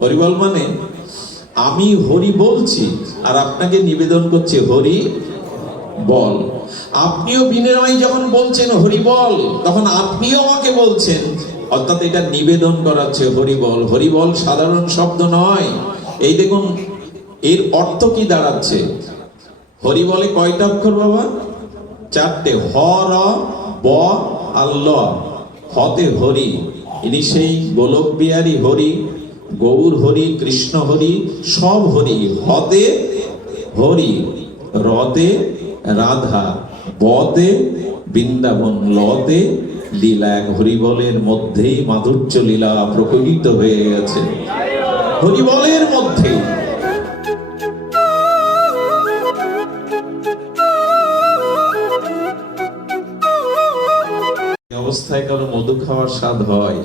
হরিবল মানে আমি হরি বলছি আর আপনাকে নিবেদন করছি হরি বল। আপনিও বিনয় যখন বলছেন হরি বল, তখন আপনিও আমাকে বলছেন, অর্থাৎ এটা নিবেদন করাচ্ছে হরি বল। হরি বল সাধারণ শব্দ নয়। এই দেখুন এর অর্থ কি দাঁড়াচ্ছে। হরি বলে কয়টা অক্ষর বাবা? চারটে। হ, র, ব আর ল। হতে হরি, ইনি সেই গোলক বিহারী হরি, গৌর হরি, কৃষ্ণ হরি, সব হরি। হতে হরি, রতে রাধা, বতে বৃন্দাবন, লতে লীলা। হরিবলের মধ্যেই মাধুর্য লীলা প্রকটিত হয়ে গেছে, হরিবলের মধ্যে। অবস্থায় কারো মধু খাওয়ার স্বাদ হয়,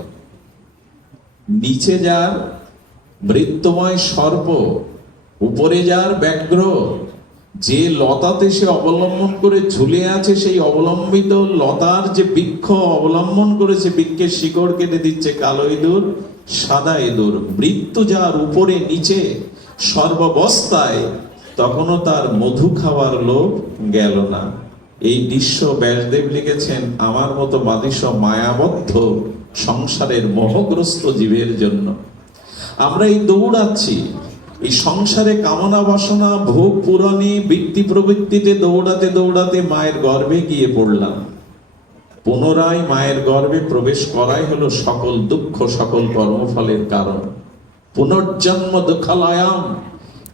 নিচে যার মৃত্যুময় সর্প, উপরে যার ব্যাঘ্র, যে লতাতে সে অবলম্বন করে ঝুলে আছে, সেই অবলম্বিত লতার যে বৃক্ষ অবলম্বন করেছে, বৃক্ষের শিকড় কেটে দিচ্ছে কালো ইঁদুর, সাদা ইঁদুর। মৃত্যু যার উপরে নিচে সর্বাবস্থায়, তখনও তার মধু খাওয়ার লোভ গেল না। এই দৃশ্য ব্যাসদেব লিখেছেন আমার মতো বাদিশ মায়াবদ্ধ সংসারের মোহগ্রস্ত জীবের জন্য। আমরা এই দৌড়াচ্ছি এই সংসারে, কামনা বাসনা ভোগ পূরণে বৃত্তি প্রবৃত্তিতে দৌড়াতে দৌড়াতে মায়ের গর্ভে গিয়ে পড়লাম। পুনরায় মায়ের গর্ভে প্রবেশ করাই হলো সকল দুঃখ, সকল কর্মফলের কারণ। পুনর্জন্ম দুঃখালয়াম,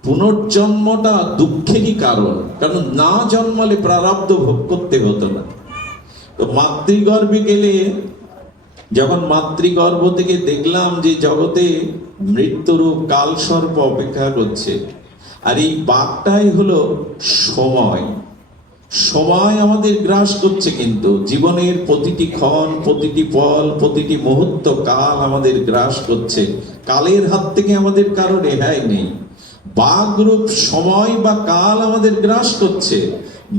পুনর্জন্মটা দুঃখেরই কারণ, কারণ না জন্মালে প্রারব্ধ ভোগ করতে হতো না। তো মাতৃগর্ভে গেলে, যখন মাতৃগর্ভ থেকে দেখলাম যে জগতে মৃত্যুরূপ কালসর্প অপেক্ষা করছে, আর এই বাঘটাই হলো সময়। সময় আমাদের গ্রাস করছে, কিন্তু জীবনের প্রতিটি ক্ষণ, প্রতিটি পল, প্রতিটি মুহূর্ত কাল আমাদের গ্রাস করছে। কালের হাত থেকে আমাদের কারো রেহাই নেই। বাঘরূপ সময় বা কাল আমাদের গ্রাস করছে।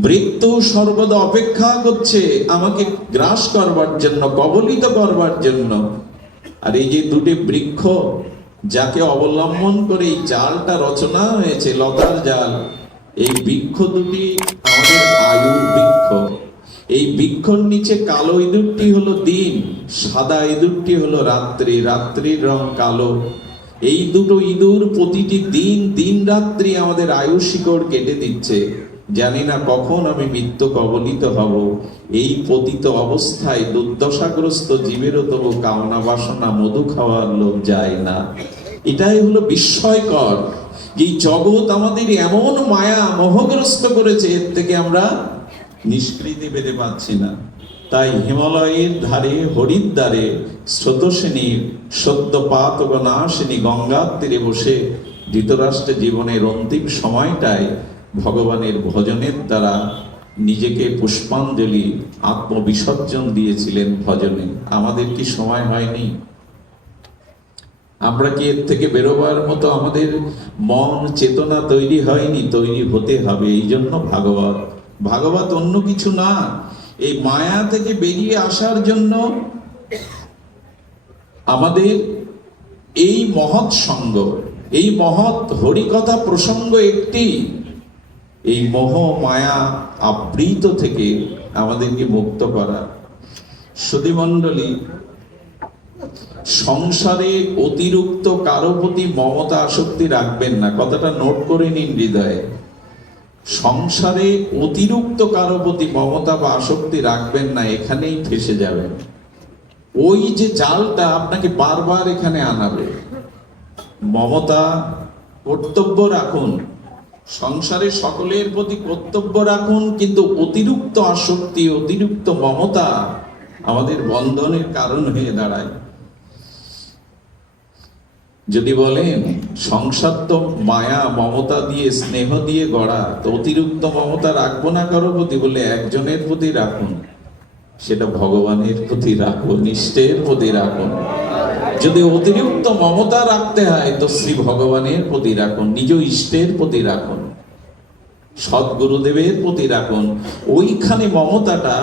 মৃত্যু সর্বদা অপেক্ষা করছে আমাকে গ্রাস করবার জন্য, কবলিত করবার জন্য। আর এই যে দুটি বৃক্ষ যাকে অবলম্বন করে এই জালটা রচনা হয়েছে, লতার জাল, এই বৃক্ষ দুটি আমাদের আয়ু বৃক্ষ। এই বৃক্ষর নিচে কালো ইঁদুরটি হলো দিন, সাদা ইঁদুরটি হলো রাত্রি, রাত্রির রং কালো। এই দুটো ইঁদুর প্রতিটি দিন, দিন রাত্রি আমাদের আয়ু শিকড় কেটে দিচ্ছে। জানি না কখন আমি মৃত্যু কবলিত হব। এই পতিত অবস্থায় দুর্দশাগ্রস্ত জীবেরও তবু কামনা বাসনা মধু খাওয়ার লোভ যায় না। এটাই হলো বিস্ময়কর, যে জগৎ আমাদের এমন মায়া মোহগ্রস্ত করেছে, এর থেকে আমরা নিষ্কৃতি পেতে পাচ্ছি না। তাই হিমালয়ের ধারে হরিদ্বারে স্রোতস্বিনী সদ্যপাতক নাশিনী গঙ্গার তীরে বসে ধৃতরাষ্ট্রের জীবনের অন্তিম সময়টায় ভগবানের ভজনের দ্বারা নিজেকে পুষ্পাঞ্জলি, আত্মবিসর্জন দিয়েছিলেন ভজনে। আমাদের কি সময় হয়নি? আমরা কি এর থেকে বেরোবার মতো আমাদের মন চেতনা তৈরি হয়নি? তৈরি হতে হবে। এই জন্য ভাগবত। ভাগবত অন্য কিছু না, এই মায়া থেকে বেরিয়ে আসার জন্য আমাদের এই মহৎ সঙ্গ, এই মহৎ হরিকথা প্রসঙ্গ একটি, এই মোহ মায়া আবৃত থেকে আমাদেরকে মুক্ত করা। সুধীমণ্ডলী, সংসারে অতিরিক্ত কারো প্রতি মমতা আসক্তি রাখবেন না, কথাটা নোট করে নিন হৃদয়ে। সংসারে অতিরিক্ত কারো প্রতি মমতা বা আসক্তি রাখবেন না, এখানেই ফেসে যাবেন। ওই যে জালটা আপনাকে বারবার এখানে আনাবে। মমতা, কর্তব্য রাখুন, সংসারে সকলের প্রতি কর্তব্য রাখুন, কিন্তু অতিরিক্ত আসক্তি, অতিরিক্ত মমতা আমাদের বন্ধনের কারণ হয়ে দাঁড়ায়। যদি বলেন সংসার তো মায়া মমতা দিয়ে, স্নেহ দিয়ে গড়া, তো অতিরিক্ত মমতা রাখবো না কারো প্রতি, বলে একজনের প্রতি রাখুন, সেটা ভগবানের প্রতি রাখুন, ইষ্টের প্রতি রাখুন। যদি অতিরিক্ত মমতা রাখতে হয় তো শ্রী ভগবানের প্রতি রাখুন, নিজ ইষ্টের প্রতি রাখুন, সদ্গুরুদেবের প্রতি রাখুন। ওইখানে মমতাটা,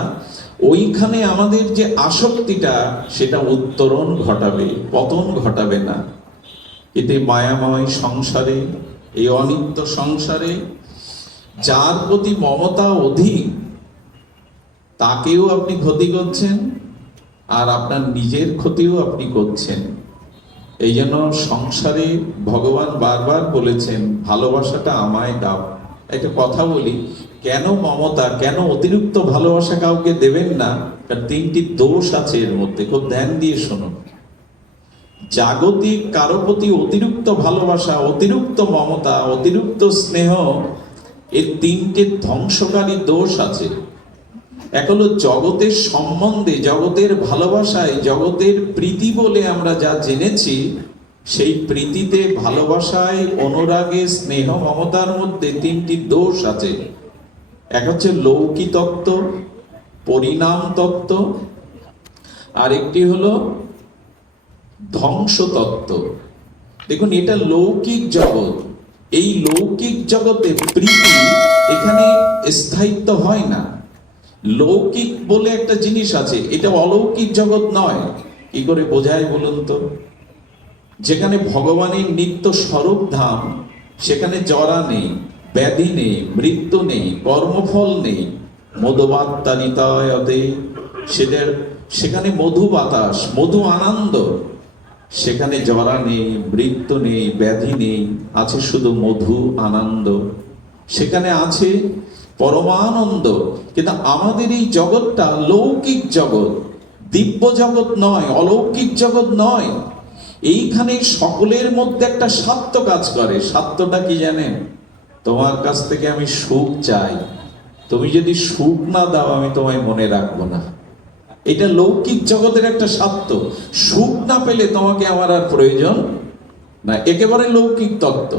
ওইখানে আমাদের যে আসক্তিটা, সেটা উত্তরণ ঘটাবে, পতন ঘটাবে না। এতে মায়াময় সংসারে, এই অনিত্য সংসারে যার প্রতি মমতা অধিক তাকেও আপনি ক্ষতি করছেন, আর আপনার নিজের ক্ষতিও আপনি করছেন। এই জন্য সংসারে ভগবান বারবার বলেছেন, ভালোবাসাটা আমায় দাও। একটা কথা বলি, কেন মমতা, কেন অতিরিক্ত ভালোবাসা কাউকে দেবেন না? কারণ তিনটি দোষ আছে এর মধ্যে, খুব ধ্যান দিয়ে শুনুন। জাগতিক কারো প্রতি অতিরিক্ত ভালোবাসা, অতিরিক্ত মমতা, অতিরিক্ত স্নেহ, এর তিনটে ধ্বংসকারী দোষ আছে। এক হলো জগতের সম্বন্ধে, জগতের ভালোবাসায়, জগতের প্রীতি বলে আমরা যা জেনেছি, সেই প্রীতিতে, ভালোবাসায়, অনুরাগে, স্নেহ, মমতার মধ্যে তিনটি দোষ আছে। এক হচ্ছে লৌকিক তত্ত্ব, পরিণাম তত্ত্ব, আর একটি হলো ধ্বংস তত্ত্ব। দেখুন, এটা লৌকিক জগৎ। এই লৌকিক জগতে প্রীতি, এখানে স্থায়িত্ব হয় না। লৌকিক বলে একটা জিনিস আছে, এটা অলৌকিক জগৎ নয়। কি করে বোঝায় বলুন তো? যেখানে ভগবানের নিত্য স্বরূপ ধাম, সেখানে জরা নেই, ব্যাধি নেই, মৃত্যু নেই, কর্মফল নেই। মধুবাত্তানিতায়তে, সেখানে মধু বাতাস, মধু আনন্দ। সেখানে জরা নেই, মৃত্যু নেই, ব্যাধি নেই, আছে শুধু মধু আনন্দ। সেখানে আছে পরমানন্দ। কিন্তু আমাদের এই জগৎটা লৌকিক জগৎ, দিব্য জগৎ নয়, অলৌকিক জগৎ নয়। এইখানে সকলের মধ্যে একটা স্বার্থ কাজ করে। স্বার্থটা কি জানেন? তোমার কাছ থেকে আমি সুখ চাই, তুমি যদি সুখ না দাও আমি তোমায় মনে রাখবো না। এটা লৌকিক জগতের একটা স্বার্থ। সুখ না পেলে তোমাকে আমার আর প্রয়োজন না, একেবারে লৌকিক তত্ত্ব।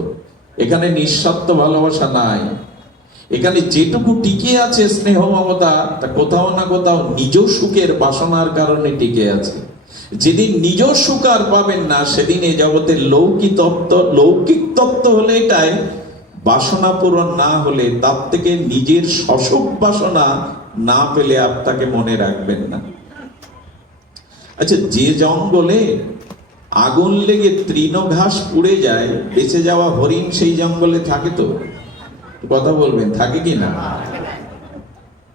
এখানে নিঃস্বার্থ ভালোবাসা নাই। এখানে যেটুকু টিকে আছে স্নেহ মমতা, তা কোথাও না কোথাও নিজ সুখের বাসনার কারণে টিকে আছে। যেদিন নিজ সুখ আর পাবেন না, সেদিন এই জগতের লৌকিক তত্ত্ব হলে এটাই, বাসনা পূরণ না হলে, তার থেকে নিজের সসুখ বাসনা না পেলে আপনাকে মনে রাখবেন না। আচ্ছা, যে জঙ্গলে আগুন লেগে তৃণঘাস পুড়ে যায়, বেঁচে যাওয়া হরিণ সেই জঙ্গলে থাকে তো? কথা বলবেন, থাকে কি না?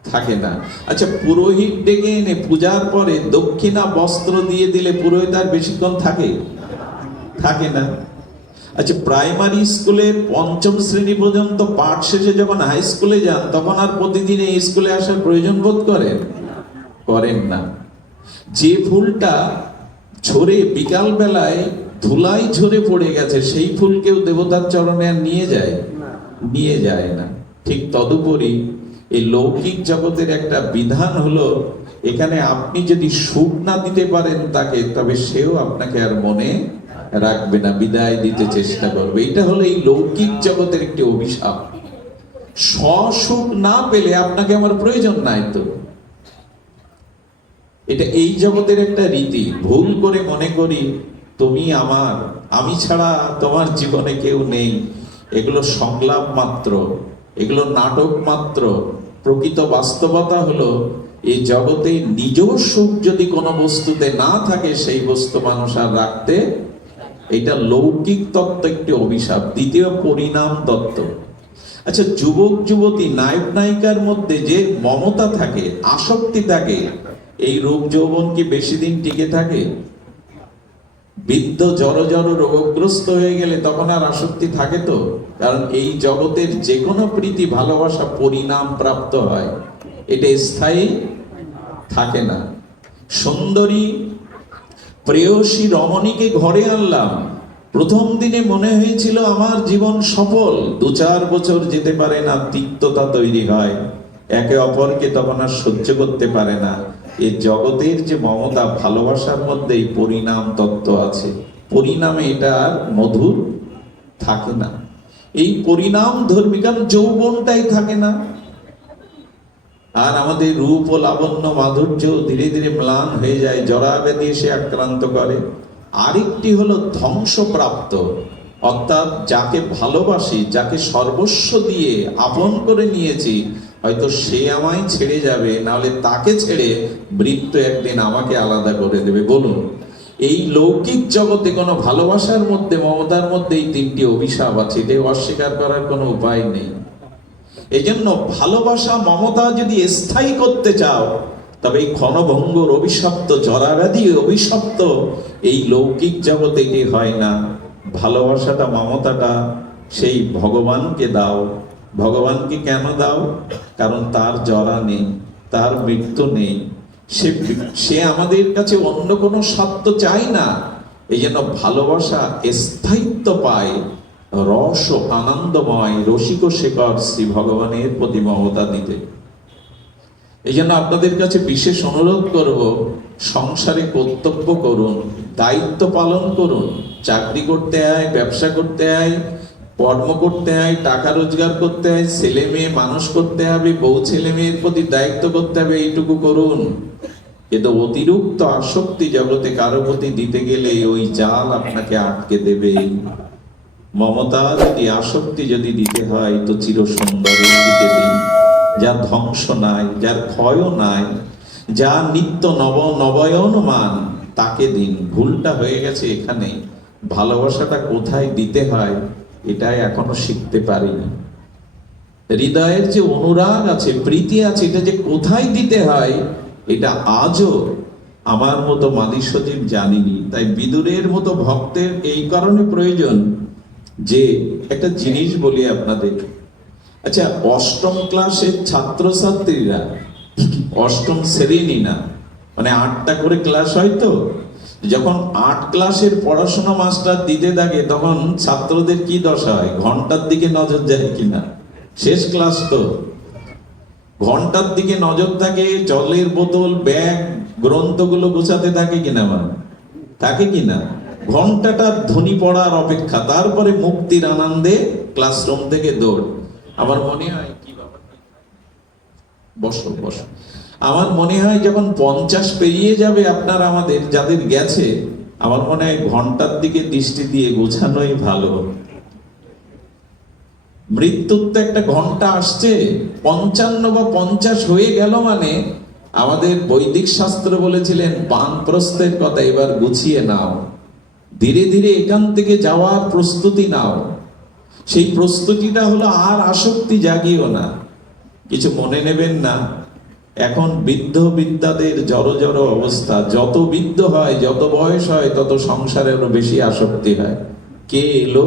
থাকে না। আচ্ছা, পুরোহিত ডেকে এনে পূজার পরে দক্ষিণা বস্ত্র দিয়ে দিলে পুরোহিত আর বেশিক্ষণ থাকে? থাকে না। আচ্ছা, প্রাইমারি স্কুলে পঞ্চম শ্রেণী পর্যন্ত পাঠ শেষে যখন হাই স্কুলে যান, তখন আর প্রতিদিন এই স্কুলে আসার প্রয়োজন বোধ করেন? করেন না। যে ফুলটা ঝরে বিকাল বেলায় ধুলাই ঝরে পড়ে গেছে, সেই ফুল কেউ দেবতার চরণে আর নিয়ে যায়? নিয়ে যায় না। ঠিক তদুপরি এই লৌকিক জগতের একটা বিধান হলো, এখানে আপনি যদি সুখ না দিতে পারেন তাকে, তবে সেও আপনাকে আর মনে রাখবে না, বিদায় দিতে চেষ্টা করবে। এটা হলো এই লৌকিক জগতের একটি অভিশাপ। সুখ না পেলে আপনাকে আমার প্রয়োজন নাই তো। এটা এই জগতের একটা রীতি। ভুল করে মনে করি তুমি আমার, আমি ছাড়া তোমার জীবনে কেউ নেই। এগুলো সংলাপ মাত্র, এগুলো নাটক মাত্র। প্রকৃত বাস্তবতা হলো, এই জগতে নিজ সুখ যদি কোনো বস্তুতে না থাকে, সেই বস্তু মানুষ আর রাখতে, এটা লৌকিক তত্ত্ব একটি অভিশাপ। দ্বিতীয়, পরিণাম তত্ত্ব। আচ্ছা, যুবক যুবতী, নায়ক নায়িকার মধ্যে যে মমতা থাকে, আসক্তি থাকে, এই রূপ যৌবন কি বেশি দিন টিকে থাকে? বৃদ্ধ জড় রোগগ্রস্ত হয়ে গেলে তখন আর আসক্তি থাকে তো? কারণ এই জগতের যে কোনো প্রীতি, ভালোবাসা পরিণাম প্রাপ্ত হয়, এটা স্থায়ী থাকে না। সুন্দরী প্রেয়সী রমণীকে ঘরে আনলাম, প্রথম দিনে মনে হয়েছিল আমার জীবন সফল। 2-4 বছর যেতে পারে না, তিক্ততা তৈরি হয়, একে অপরকে তখন আর সহ্য করতে পারে না। এই জগতের যে মমতা, ভালোবাসার মধ্যে পরিণাম তত্ত্ব আছে। পরিণামে এটা আর মধুর থাকে না। এই পরিণাম ধর্মী, কারণ যৌবনটাই থাকে না। আর আমাদের রূপ ও লাবণ্য মাধুর্য ধীরে ধীরে ম্লান হয়ে যায়, জরা ব্যাধি এসে আক্রান্ত করে। আরেকটি হলো ধ্বংসপ্রাপ্ত, অর্থাৎ যাকে ভালোবাসি, যাকে সর্বস্ব দিয়ে আপন করে নিয়েছি, হয়তো সে আমায় ছেড়ে যাবে, নাহলে তাকে ছেড়ে মৃত্যু একদিন আমাকে আলাদা করে দেবে। বলুন, এই লৌকিক জগতে কোনো ভালোবাসার মধ্যে, মমতার মধ্যে এই তিনটি অভিশাপ আছে, এটা অস্বীকার করার কোনো উপায় নেই। এই জন্য ভালোবাসা মমতা যদি স্থায়ী করতে চাও, তবে এই ক্ষণভঙ্গুর অভিশপ্ত, জরাব্যাধি অভিশপ্ত এই লৌকিক জগতে এটি হয় না। ভালোবাসাটা, মমতাটা সেই ভগবানকে দাও। ভগবানকে কেন দাও? কারণ তার জরা নেই, তার মৃত্যু নেই, সে আমাদের কাছে অন্য কোনো স্বার্থ চায় না। এই জন্য ভালোবাসা স্থায়িত্ব পায় রস ও আনন্দময় রসিক শেখর শ্রী ভগবানের প্রতি মমতা দিতে। এই জন্য আপনাদের কাছে বিশেষ অনুরোধ করব, সংসারে কর্তব্য করুন, দায়িত্ব পালন করুন। চাকরি করতে হয়, ব্যবসা করতে হয়, কর্ম করতে হয়, টাকা রোজগার করতে হয়, ছেলে মেয়ে মানুষ করতে হবে, বউ ছেলে মেয়ের প্রতি দায়িত্ব করতে হবে, এইটুকু করুন। কিন্তু অতিরিক্ত আসক্তি জগতে কারো প্রতি দিতে গেলে ওই জাল আপনাকে আটকে দেবে। মমতা যদি, আসক্তি যদি দিতে হয়, তো চির সুন্দরের দিকে দিন, যার ধ্বংস নাই, যার ক্ষয়ও নাই, যা নিত্য নবায়নমান, তাকে দিন। ভুলটা হয়ে গেছে এখানে, ভালোবাসাটা কোথায় দিতে হয় এটাই এখনো শিখতে পারিনি। হৃদয়ের যে অনুরাগ আছে, প্রীতি আছে, এটা যে কোথায় দিতে হয় এটা আজও আমার মতো মাদি সজীব জানিনি। তাই বিদুরের মতো ভক্তের এই কারণে প্রয়োজন যে, একটা জিনিস বলি আপনাদের। আচ্ছা, অষ্টম ক্লাসের ছাত্রছাত্রীরা, অষ্টম শ্রেণী না, মানে 8টা করে ক্লাস হয়, তো যখন 8 ক্লাসের পড়াশোনা মাস্টার দিতে থাকে, তখন ছাত্রদের কি দশা হয়? ঘন্টার দিকে নজর যায় কিনা? শেষ ক্লাস তো, ঘন্টার দিকে নজর থাকে, জলের বোতল, ব্যাগ, গ্রন্থগুলো গোছাতে থাকে কিনা? মানে থাকে কিনা? ঘন্টাটা ধ্বনি পড়ার অপেক্ষা, তারপরে মুক্তির আনন্দে ক্লাসরুম থেকে দৌড়। আমার মনে হয় কি বাবা, বসো বসো, আমার মনে হয় যখন 50 পেরিয়ে যাবে আপনার আমাদের যাদের গেছে, আমার মনে হয় ঘন্টার দিকে দৃষ্টি দিয়ে গোছানোই ভালো। মৃত্যুর তো একটা ঘন্টা আসছে, 55 বা 50 হয়ে গেল মানে আমাদের বৈদিক শাস্ত্র বলেছিলেন বানপ্রস্থের কথা, এবার গুছিয়ে নাও, ধীরে ধীরে এখান থেকে যাওয়ার প্রস্তুতি নাও। সেই প্রস্তুতিটা হলো আর আসক্তি জাগিও না। কিছু মনে নেবেন না, এখন বৃদ্ধ বিদ্যাদের জড়ো জড়ো অবস্থা। যত বৃদ্ধ হয়, যত বয়স হয়, তত সংসারে আরো বেশি আসক্তি হয়। কে এলো,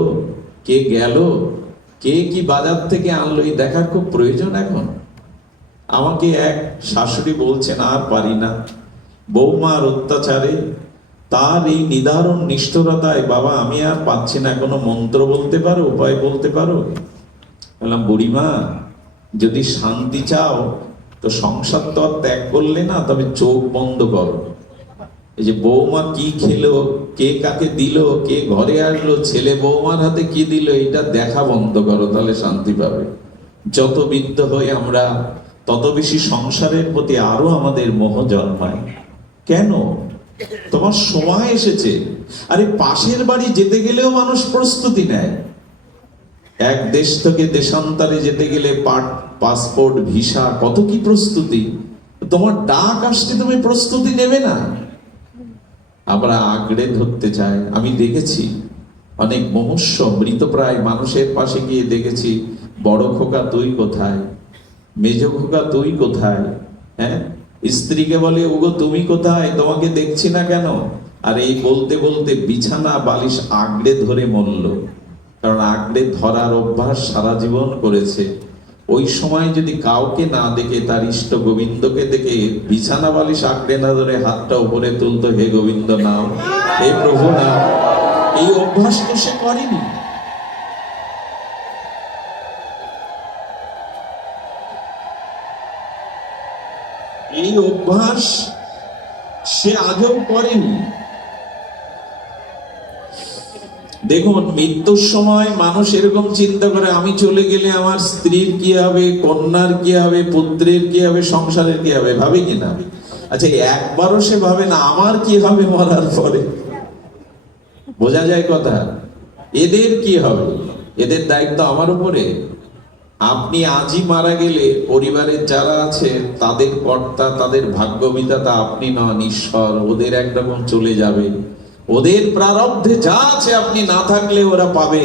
কে গেল, কে কি বাজার থেকে আনলো, এই দেখার খুব প্রয়োজন এখন। আমাকে এক শাশুড়ি বলছেন, আর পারি না, বৌমার অত্যাচারে, তার এই নিদারুণ নিষ্ঠুরতায়, বাবা আমি আর পাচ্ছি না, কোনো মন্ত্র বলতে পারো, উপায় বলতে পারো? বললাম, বুড়িমা যদি শান্তি চাও তো সংসার তো আর ত্যাগ করলে না, তবে চোখ বন্ধ করো। এই যে বৌমা কি খেলো, কে কাকে দিল, কে ঘরে আসলো, ছেলে বৌমার হাতে কি দিল, এটা দেখা বন্ধ করো, তাহলে শান্তি পাবে। যত বৃদ্ধ হই আমরা, তত বেশি সংসারের প্রতি আরো আমাদের মোহ জন্মায়। কেন? তোমার সময় এসেছে। আরে পাশের বাড়ি যেতে গেলেও মানুষ প্রস্তুতি নেয়। এক দেশ থেকে দেশান্তরে যেতে গেলে পাসপোর্ট, ভিসা, কত কি প্রস্তুতি। তোমার ডাক আসছে, তুমি প্রস্তুতি নেবে না? আমরা আঁকড়ে ধরতে চাই। আমি দেখেছি অনেক মনুষ্য, মৃতপ্রায় মানুষের পাশে গিয়ে দেখেছি, বড় খোকা তুই কোথায়, মেজ খোকা তুই কোথায়, হ্যাঁ, স্ত্রীকে বলে, ওগো তুমি কোথায়, তোমাকে দেখছি না কেন। আর এই বলতে বলতে বিছানা বালিশ আঁকড়ে ধরে মরল। কারণ আঁকড়ে ধরার অভ্যাস সারা জীবন করেছে। ওই সময় যদি কাউকে না দেখে, তার ইষ্ট গোবিন্দকে দেখে, বিছানা বালিশ আঁকড়ে না ধরে হাতটা উপরে তুলতো, হে গোবিন্দ নাও, হে প্রভু নাও, এই অভ্যাস তো সে করেনি। এই অভ্যাস সে আজও করেনি। দেখুন, মৃত্যুর সময় মানুষ এরকম চিন্তা করে, আমি চলে গেলে আমার স্ত্রীর কি হবে, কন্যার কি হবে, পুত্রের কি হবে, সংসারের কি হবে, ভাবে কিনা? আচ্ছা, একবারও সে ভাবে না আমার কি হবে মরার পরে। বোঝা যায় কথা? এদের কি হবে, এদের দায়িত্ব আমার উপরে। আপনি আজই মারা গেলে পরিবারের যারা আছে তাদের কর্তা, তাদের ভাগ্য বিধাতা আপনি নন, ঈশ্বর। ওদের একরকম চলে যাবে। ওদের প্রারব্ধে যা আছে আপনি না থাকলে ওরা পাবে,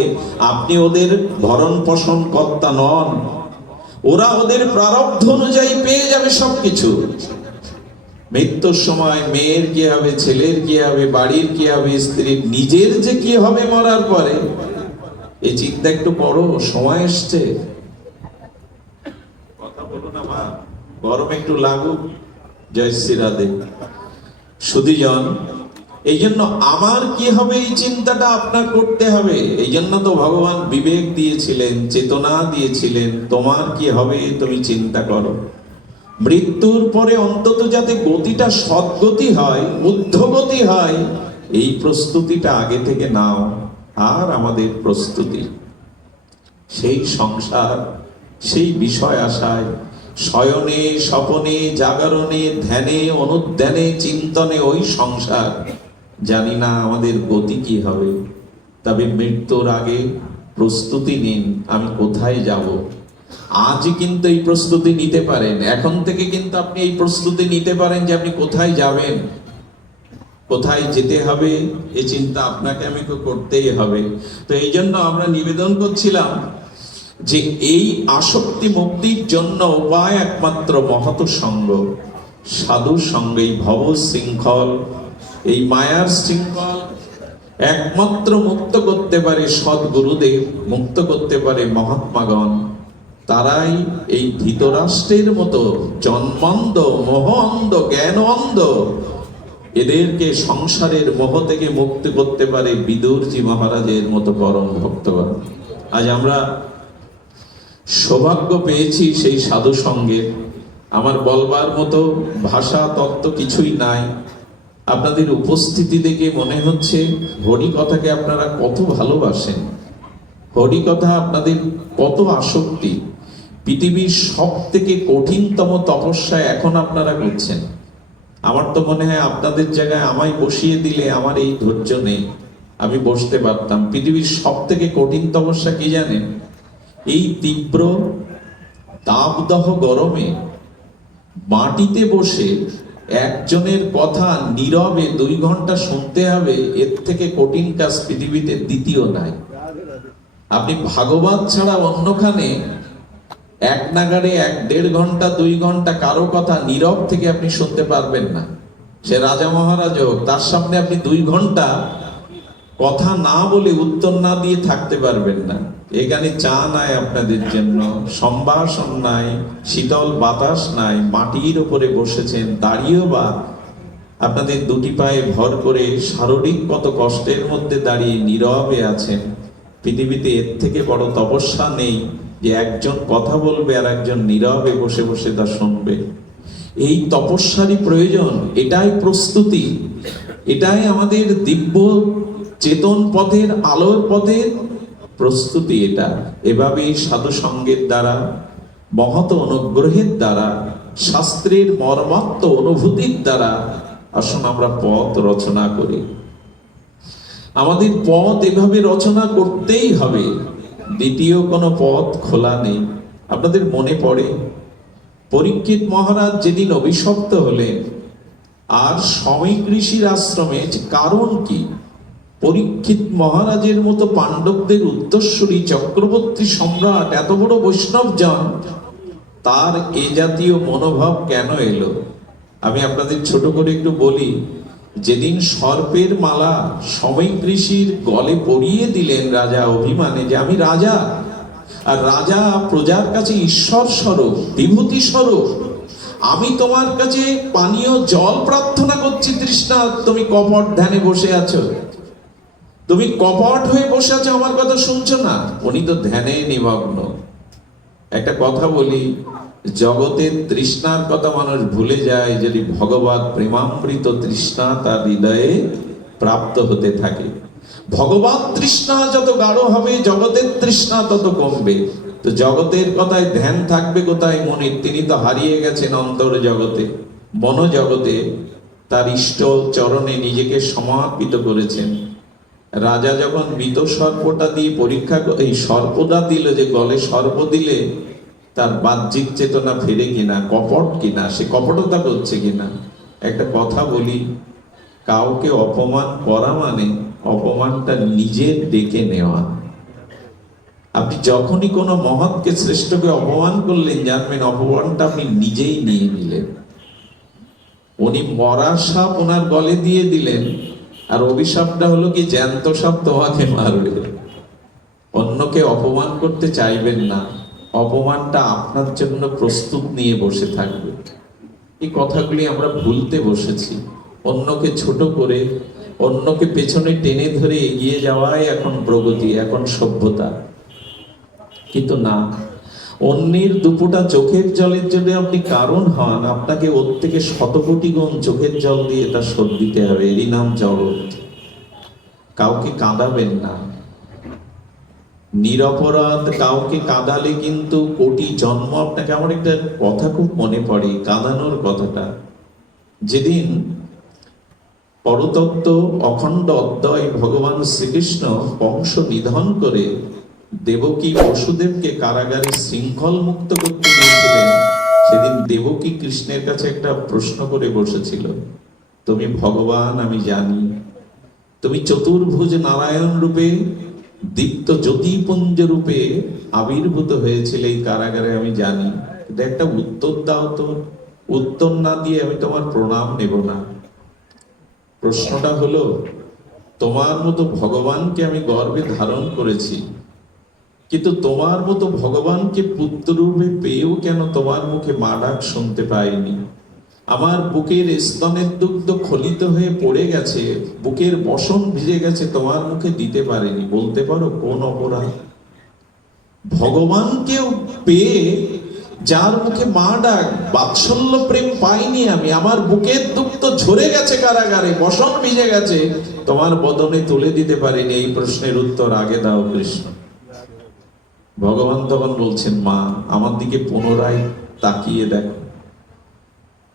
আপনি ওদের ভরণ পোষণ কর্তা নন। ওরা ওদের প্রারব্ধ অনুযায়ী পেয়ে যাবে সবকিছু। মৃত্যুর সময় মেয়ের কি হবে, ছেলের কি হবে, বাড়ির কি হবে, স্ত্রীর, নিজের যে কি হবে মরার পরে, এই চিন্তা একটু করো। সময় এসছে, কথা বলো না মা, গরম একটু লাগুক। জয় শ্রী রাধে। সুধীজন, এই জন্য আমার কি হবে এই চিন্তাটা আপনার করতে হবে। এই জন্য তো ভগবান বিবেক দিয়েছিলেন, চেতনা দিয়েছিলেন, তোমার কি হবে তুমি চিন্তা করো। মৃত্যুর পরে অন্তত যাতে গতিটা সদ্গতি হয়, ঊর্ধ্বগতি হয়, এই প্রস্তুতিটা আগে থেকে নাও। আর আমাদের প্রস্তুতি সেই সংসার, সেই বিষয় আশায়, শয়নে স্বপনে জাগরণে ধ্যানে অনুধ্যানে চিন্তনে ওই সংসার। জানি না আমাদের গতি কি হবে, তবে মৃত্যুর আগে প্রস্তুতি নিন, আমি কোথায় যাব। আজ কিন্তু এই প্রস্তুতি নিতে পারেন, এখন থেকে কিন্তু আপনি এই প্রস্তুতি নিতে পারেন যে আপনি কোথায় যাবেন, কোথায় যেতে হবে, এই চিন্তা আপনাকে আমি করতেই হবে। তো এই জন্য আমরা নিবেদন করছিলাম যে এই আসক্তি মুক্তির জন্য উপায় একমাত্র মহৎ সঙ্গ, সাধু সঙ্গ। এই ভব শৃঙ্খল, এই মায়ার শৃঙ্খল একমাত্র মুক্ত করতে পারে সদ্গুরুদেব, মুক্ত করতে পারে মহাত্মাগণ। তারাই এই ধৃতরাষ্ট্রের মতো জন্মান্ধ, মোহ অন্ধ, জ্ঞান অন্ধ, এদেরকে সংসারের মোহ থেকে মুক্তি করতে পারে বিদুরজি মহারাজের মতো পরম ভক্তগণ। আজ আমরা সৌভাগ্য পেয়েছি সেই সাধু সঙ্গের। আমার বলবার মতো ভাষা তত্ত্ব কিছুই নাই। আপনাদের উপস্থিতি দেখে মনে হচ্ছে হরি কথাকে আপনারা কত ভালোবাসেন, হরি কথা আপনাদের কত আসক্তি। পৃথিবীর সব থেকে কঠিনতম তপস্যা এখন আপনারা করছেন। আমার তো মনে হয় আপনাদের জায়গায় আমায় বসিয়ে দিলে আমার এই ধৈর্য নেই, আমি বসতে পারতাম। পৃথিবীর সব থেকে কঠিন তপস্যা কি জানেন? এই তীব্র তাপদহ গরমে মাটিতে বসে একজনের কথা নীরবে 2 ঘন্টা শুনতে হবে, এর থেকে কঠিন কাজ পৃথিবীতে দ্বিতীয় নাই। আপনি ভাগবত ছাড়া অন্যখানে এক নাগাড়ে 1-1.5 ঘন্টা 2 ঘন্টা কারো কথা নীরব থেকে আপনি শুনতে পারবেন না। সে রাজা মহারাজ হোক, তার সামনে আপনি 2 ঘন্টা কথা না বলে উত্তর না দিয়ে থাকতে পারবেন না। এখানে চা নাই আপনাদের জন্য, সম্ভাষণ নাই, শীতল বাতাস নাই, মাটির উপরে বসেছেন, দাঁড়িয়েও বা আপনাদের 2টি পায়ে ভর করে শারীরিক কত কষ্টের মধ্যে দাঁড়িয়ে নীরবে আছেন। পৃথিবীতে এর থেকে বড় তপস্যা নেই যে একজন কথা বলবে আর একজন নীরবে বসে বসে তা শুনবে। এই তপস্যারই প্রয়োজন, এটাই প্রস্তুতি, এটাই আমাদের দিব্য চেতন পথের, আলোর পথের প্রস্তুতি। এটা এভাবেই সাধু সঙ্গের দ্বারা, মহৎ অনুগ্রহের দ্বারা, শাস্ত্রের মর্মাত্ম অনুভূতির দ্বারা আসুন আমরা পথ রচনা করি। আমাদের পথ এভাবে রচনা করতেই হবে, দ্বিতীয় কোনো পথ খোলা নেই। আপনাদের মনে পড়ে পরীক্ষিত মহারাজ যেদিন অভিশপ্ত হলেন আর সমীক ঋষির আশ্রমে, কারণ কি? পরীক্ষিত মহারাজের মতো পাণ্ডবদের উত্তরসূরি চক্রবর্তী সম্রাট, এত বড় বৈষ্ণবজন, তার এ জাতীয় মনোভাব কেন এলো? আমি আপনাদের ছোট করে একটু বলি। যেদিন সর্পের মালা সমীক ঋষির গলে পরিয়ে দিলেন রাজা অভিমানে যে আমি রাজা, আর রাজা প্রজার কাছে ঈশ্বর স্বরূপ, বিভূতি স্বরূপ, আমি তোমার কাছে পানীয় জল প্রার্থনা করছি তৃষ্ণা, তুমি কপট ধ্যানে বসে আছো, তুমি কপট হয়ে বসে আছো, আমার কথা শুনছো না। উনি তো ধ্যানে নিমগ্ন। একটা কথা বলি, জগতের তৃষ্ণার কথা মানুষ ভুলে যায় যদি ভগবত প্রেমামৃত তৃষ্ণা তার হৃদয়ে প্রাপ্ত হতে থাকে। ভগবত তৃষ্ণা যত গাঢ় হবে, জগতের তৃষ্ণা তত কমবে। তো জগতের কথায় ধ্যান থাকবে কোথায় মনির? তিনি তো হারিয়ে গেছেন অন্তর জগতে, মনোজগতে, তার ইষ্ট চরণে নিজেকে সমর্পিত করেছেন। রাজা যখন মৃত সর্পটা দিয়ে পরীক্ষা, এই সর্পটা দিল, যে গলে সর্প দিলে তার বাহ্যিক চেতনা ফেরে কিনা, কপট কিনা, সে কপটতা করছে কিনা। একটা কথা বলি, কাউকে অপমান করা মানে অপমানটা নিজের ডেকে নেওয়া। আপনি যখনই কোনো মহৎকে শ্রেষ্ঠকে অপমান করলেন, জানবেন অপমানটা আপনি নিজেই নিয়ে নিলেন। উনি মরা সাপ ওনার গলে দিয়ে দিলেন, আর অভিশাপটা হলো কি জ্যান্ত সাপ তোমাকে মারবে। অন্যকে অপমান করতে চাইবেন না, অপমানটা আপনার জন্য প্রস্তুত নিয়ে বসে থাকবে। এই কথাগুলি আমরা ভুলতে বসেছি। অন্যকে ছোট করে, অন্যকে পেছনে টেনে ধরে এগিয়ে যাওয়াই এখন প্রগতি, এখন সভ্যতা। কিন্তু না, অন্যের দুপোটা চোখের জলের জন্য আপনি কারণ হন, আপনাকে ওর থেকে শতকোটি গুণ চোখের জল দিয়ে তা শোধ দিতে হবে। এরই নাম জগৎ। কাউকে কাঁদাবেন না। নিরপরাধ কাউকে কাঁদালে কিন্তু কোটি জন্ম আপনাকে। আমার একটা কথা খুব মনে পড়ে, কাঁদানোর কথাটা। যেদিন পরতত্ত্ব অখণ্ড অদ্বয় ভগবান শ্রীকৃষ্ণ বংশ নিধন করে দেবকী বসুদেবকে কারাগারে শৃঙ্খল মুক্ত করতে গিয়েছিলেন, সেদিন দেবকী কৃষ্ণের কাছে একটা প্রশ্ন করে বসেছিল, তুমি ভগবান আমি জানি, তুমি চতুর্ভুজ নারায়ণ রূপে দীপ্ত জ্যোতিপুঞ্জ রূপে আবির্ভূত হয়েছিল এই কারাগারে, আমি জানি, কিন্তু একটা উত্তর দাও তো। উত্তর না দিয়ে আমি তোমার প্রণাম নেব না। প্রশ্নটা হলো, তোমার মতো ভগবানকে আমি গর্ভে ধারণ করেছি, কিন্তু তোমার মতো ভগবানকে পুত্ররূপে পেয়েও কেন তোমার মুখে মা ডাক শুনতে পাইনি? আমার বুকের স্তনের দুগ্ধ খলিত হয়ে পড়ে গেছে, বুকের বসন ভিজে গেছে, তোমার মুখে দিতে পারেনি। বলতে পারো কোন অপরাধ? ভগবানকেও পেয়ে যার মুখে মা ডাক, বাৎসল্য প্রেম পাইনি আমি, আমার বুকের দুগ্ধ ঝরে গেছে কারাগারে, বসন ভিজে গেছে, তোমার বদনে তুলে দিতে পারিনি। এই প্রশ্নের উত্তর আগে দাও কৃষ্ণ। ভগবান তখন বলছেন, মা আমার দিকে পুনরায় তাকিয়ে দেখো।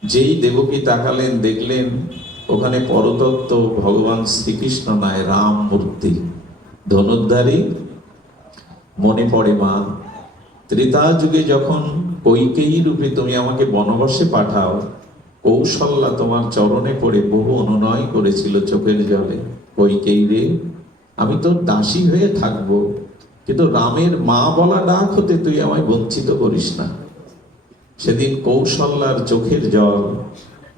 যেই দেবকী তাকালেন, দেখলেন ওখানে পরতত্ত্ব ভগবান শ্রীকৃষ্ণ নয়, রাম মূর্তি ধনুর্ধারী। মনে পড়ে মা, ত্রেতা যুগে যখন কৈকেয়ী রূপে তুমি আমাকে বনবাসে পাঠাও, কৌশল্যা তোমার চরণে পড়ে বহু অনুনয় করেছিল চোখের জলে, কৈকেয়ী রে আমি তোর দাসী হয়ে থাকবো, কিন্তু রামের মা বলা ডাক হতে তুই আমায় বঞ্চিত করিস না। সেদিন কৌশল্যার চোখের জল,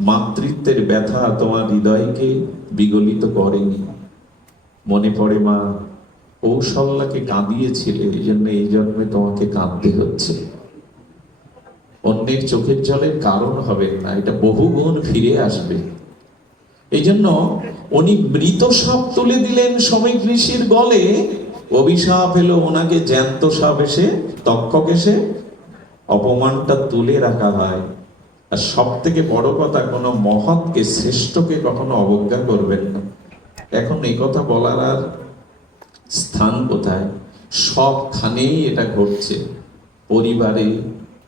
মাতৃত্বের ব্যথা তোমার হৃদয়কে বিগলিত করেনি। মনে পড়ে মা, কৌশল্যাকে কাঁদিয়েছিলে, এই জন্য এই জন্মে তোমাকে কাঁদতে হচ্ছে। অন্যের চোখের জলের কারণ হবেন না, এটা বহুগুণ ফিরে আসবে। এই জন্য উনি মৃত সাপ তুলে দিলেন সমীক ঋষির গলে, অভিশাপ এলো ওনাকে জ্যান্ত সাপ এসে, তক্ষক এসে। অপমানটা তুলে রাখা হয়। আর সব থেকে বড় কথা, কোনো মহৎকে শ্রেষ্ঠকে কখনো অবজ্ঞা করবেন না। এখন এই কথা বলার আর স্থান কোথায়? সবখানেই এটা ঘটছে। পরিবারে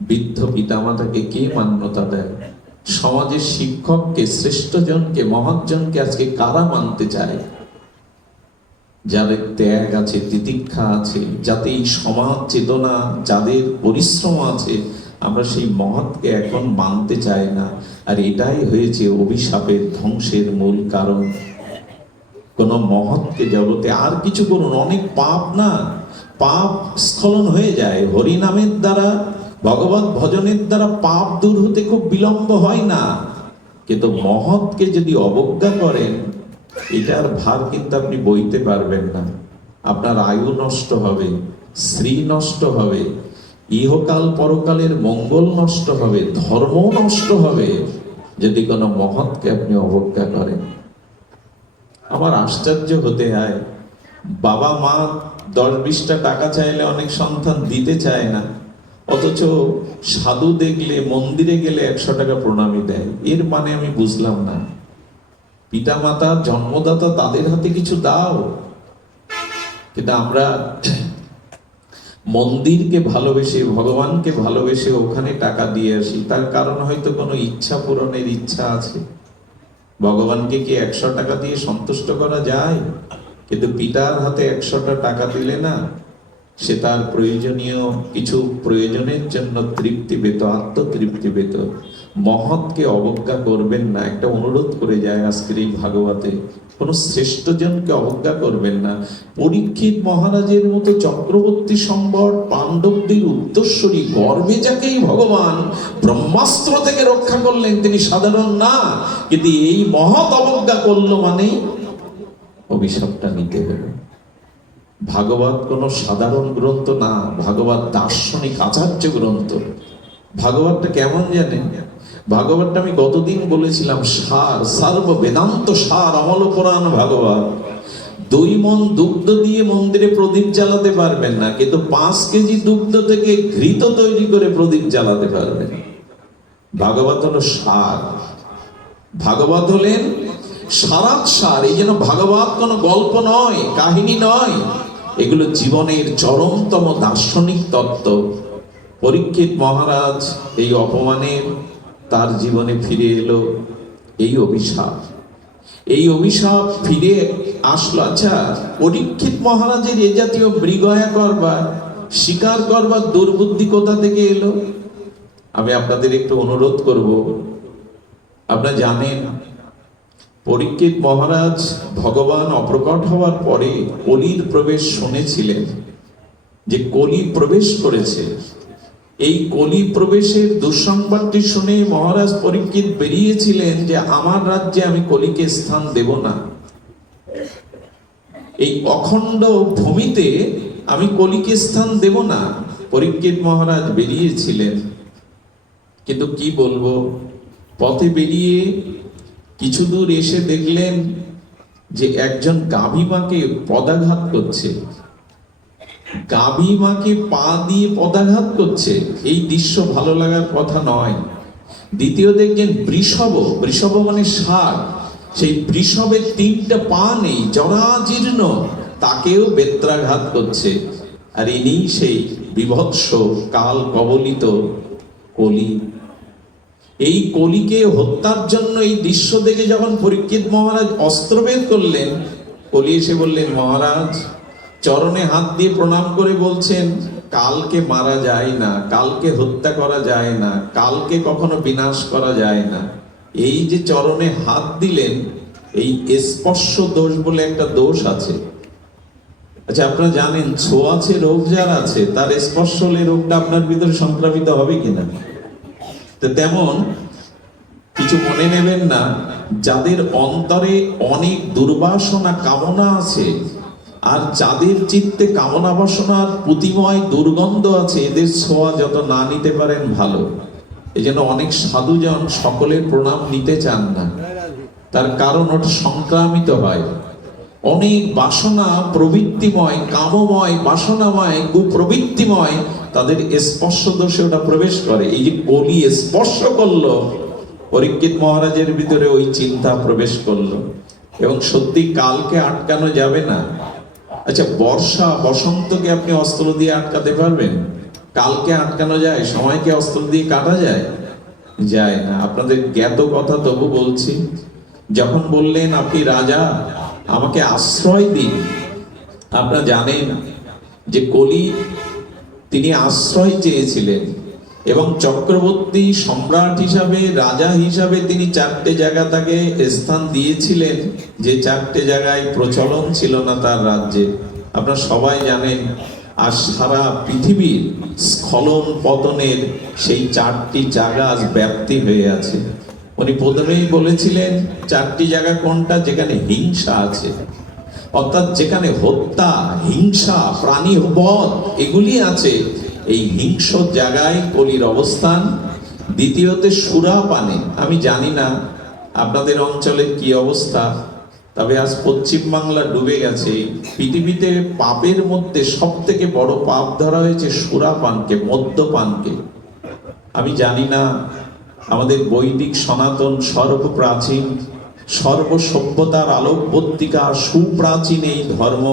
বৃদ্ধ পিতামাতাকে কে মান্যতা দেয়? সমাজের শিক্ষককে, শ্রেষ্ঠজনকে, মহৎজনকে আজকে কারা মানতে চায়? যাদের ত্যাগ আছে, তিতিক্ষা আছে, যাতে এই সমাজ চেতনা, যাদের পরিশ্রম আছে, আমরা সেই মহৎকে এখন মানতে চাই না। আর এটাই হয়েছে অভিশাপের, ধ্বংসের মূল কারণ। কোন মহৎকে জগতে আর কিছু করুন, অনেক পাপ না, পাপ স্খলন হয়ে যায় হরিনামের দ্বারা, ভগবত ভজনের দ্বারা পাপ দূর হতে খুব বিলম্ব হয় না। কিন্তু মহৎকে যদি অবজ্ঞা করেন, এটার ভার কিন্তু আপনি বইতে পারবেন না। আপনার আয়ু নষ্ট হবে, শ্রী নষ্ট হবে, ইহকাল পরকালের মঙ্গল নষ্ট হবে, ধর্ম নষ্ট হবে, যদি কোনো মহৎকে আপনি অবজ্ঞা করেন। আমার আশ্চর্য হতে হয়, বাবা মা 10-20টা টাকা চাইলে অনেক সন্তান দিতে চায় না, অথচ সাধু দেখলে, মন্দিরে গেলে 100 টাকা প্রণামী দেয়। এর মানে আমি বুঝলাম না। পিতা মাতা, জন্মদাতা, তাদের হাতে কিছু দাও। কিন্তু আমরা মন্দিরকে ভালোবেসে, ভগবানকে ভালোবেসে ওখানে টাকা দিয়ে আসি। তার কারণ হয়তো কোনো ইচ্ছা পূরণের ইচ্ছা আছে। ভগবানকে কি 100 টাকা দিয়ে সন্তুষ্ট করা যায়? কিন্তু পিতার হাতে 100টা টাকা দিলে না, সে তার প্রয়োজনীয় কিছু প্রয়োজনের জন্য তৃপ্তি পেত, আত্মতৃপ্তি পেত। মহৎকে অবজ্ঞা করবেন না, একটা অনুরোধ করে যায় আজকের এই ভাগবতে। কোনো শ্রেষ্ঠজনকে অবজ্ঞা করবেন না। পরীক্ষিত মহারাজের মতো চক্রবর্তী সম্বর, পাণ্ডবদের উত্তরসূরি, গর্বে যাকেই ভগবান ব্রহ্মাস্ত্র থেকে রক্ষা করলেন, তিনি সাধারণ না। কিন্তু এই মহৎ অবজ্ঞা করলো মানে অভিশাপটা নিতে হলো। ভাগবত কোনো সাধারণ গ্রন্থ না, ভাগবত দার্শনিক আচার্য গ্রন্থ। ভাগবতটা কেমন জানেন? ভাগবতটা আমি গতদিন বলেছিলাম সার, সর্ব বেদান্ত সার, অমল পুরাণ ভাগবত। 2 মণ দুগ্ধ দিয়ে মন্দিরে প্রদীপ জ্বালাতে পারবেন না, কিন্তু 5 কেজি দুগ্ধ থেকে ঘৃত তৈরি করে প্রদীপ জ্বালাতে পারবেন। ভাগবত হলো সার, ভাগবত হলেন সারাৎ সার। এই জন্য ভাগবত কোনো গল্প নয়, কাহিনী নয়, এগুলো জীবনের চরমতম দার্শনিক তত্ত্ব। পরীক্ষিত মহারাজ এই অপমানের তার জীবনে ফিরে এলো এই অভিশাপ। এই অভিশাপ ফিরে আসলো। আচ্ছা, পরীক্ষিত মহারাজের এ জাতীয় মৃগয়া করবার, শিকার করবার দুর্বুদ্ধি কোথা থেকে এলো? আমি আপনাদের একটু অনুরোধ করব। আপনারা জানেন পরীক্ষিত মহারাজ ভগবান অপ্রকট হওয়ার পরে কলির প্রবেশ শুনেছিলেন, যে কলি প্রবেশ করেছে। এই কলি প্রবেশের দুঃসংবাদটি শুনে মহারাজ পরীক্ষিত বেরিয়েছিলেন যে আমার রাজ্যে আমি কলিকে স্থান দেব না, এই অখণ্ড ভূমিতে আমি কলিকে স্থান দেব না। পরীক্ষিত মহারাজ বেরিয়েছিলেন, কিন্তু কি বলবো, পথে বেরিয়ে কিছু দূর এসে দেখলেন যে একজন গাভী মাকে পদাঘাত করছে, গাভী মাকে পা দিয়ে পদাঘাত করছে। এই দৃশ্য ভালো লাগার কথা নয়। দ্বিতীয় দেখছেন বৃষভ, বৃষভ মানে ষাঁড়, সেই বৃষভের 3টা পা নেই, জরাজীর্ণ, তাকেও বেত্রাঘাত করছে। আর ইনি সেই বিভৎস কাল কবলিত কলি। এই কলিকে হত্যার জন্য এই দৃশ্য দেখে যখন পরীক্ষিত মহারাজ অস্ত্র বের করলেন, কলি এসে বললেন, মহারাজ চরণে হাত দিয়ে প্রণাম করে বলছেন, কালকে মারা যায় না, কালকে হত্যা করা যায় না, কালকে কখনো বিনাশ করা যায় না। এই যে চরণে হাত দিলেন, এই স্পর্শ দোষ বলে একটা দোষ আছে। আচ্ছা, আপনারা জানেন ছোঁয়াচে রোগ যার আছে, তার স্পর্শ হলে রোগটা আপনার ভিতরে সংক্রামিত হবে কিনা? তো তেমন কিছু মনে নেবেন না, যাদের অন্তরে অনেক দুর্বাসনা কামনা আছে, আর যাদের চিত্তে কামনা বাসনার পুতিময় দুর্গন্ধ আছে, এদের ছোঁয়া যত না নিতে পারেন ভালো। এই জন্য অনেক সাধুজন সকলের প্রণাম নিতে চান না, তার কারণ ওটা সংক্রামিত হয়। অনেক বাসনা প্রবৃত্তিময়, কামময়, বাসনাময়, কুপ্রবৃত্তিময়, তাদের স্পর্শ দোষে ওটা প্রবেশ করে। এই যে কলি স্পর্শ করলো, পরীক্ষিত মহারাজের ভিতরে ওই চিন্তা প্রবেশ করলো। এবং সত্যি কালকে আটকানো যাবে না। আচ্ছা, বর্ষা বসন্তকে আপনি অস্ত্র দিয়ে আটকাতে পারবেন? কালকে আটকানো যায়? সময়কে অস্ত্র দিয়ে কাটা যায়? যায় না। আপনাদের জ্ঞাত কথা তবু বলছি। যখন বললেন আপনি রাজা, আমাকে আশ্রয় দিন, আপনারা জানেন যে কলি তিনি আশ্রয় চেয়েছিলেন, এবং চক্রবর্তী সম্রাট হিসাবে, রাজা হিসাবে তিনি 4টে জায়গা তাকে স্থান দিয়েছিলেন, যে 4টে জায়গায় প্রচলন ছিল না তার রাজ্যে। আপনারা সবাই জানেন। আর সারা পৃথিবীর স্খলন পতনের সেই 4টি জায়গা আজ ব্যাপ্তি হয়ে আছে। উনি প্রথমেই বলেছিলেন 4টি জায়গা কোনটা? যেখানে হিংসা আছে, অর্থাৎ যেখানে হত্যা, হিংসা, প্রাণী বধ এগুলি আছে, এই হিংস্র জায়গায় কলির অবস্থান। দ্বিতীয়তে সুরাপানে। আমি জানি না আপনাদের অঞ্চলের কি অবস্থা, তবে আজ পশ্চিম বাংলা ডুবে গেছে। পৃথিবীতে পাপের মধ্যে সব থেকে বড় পাপ ধরা হয়েছে সুরাপানকে, মদ্যপানকে। আমি জানি না আমাদের বৈদিক সনাতন সর্বপ্রাচীন, সর্বসভ্যতার আলোকবর্তিকা, সুপ্রাচীন এই ধর্ম,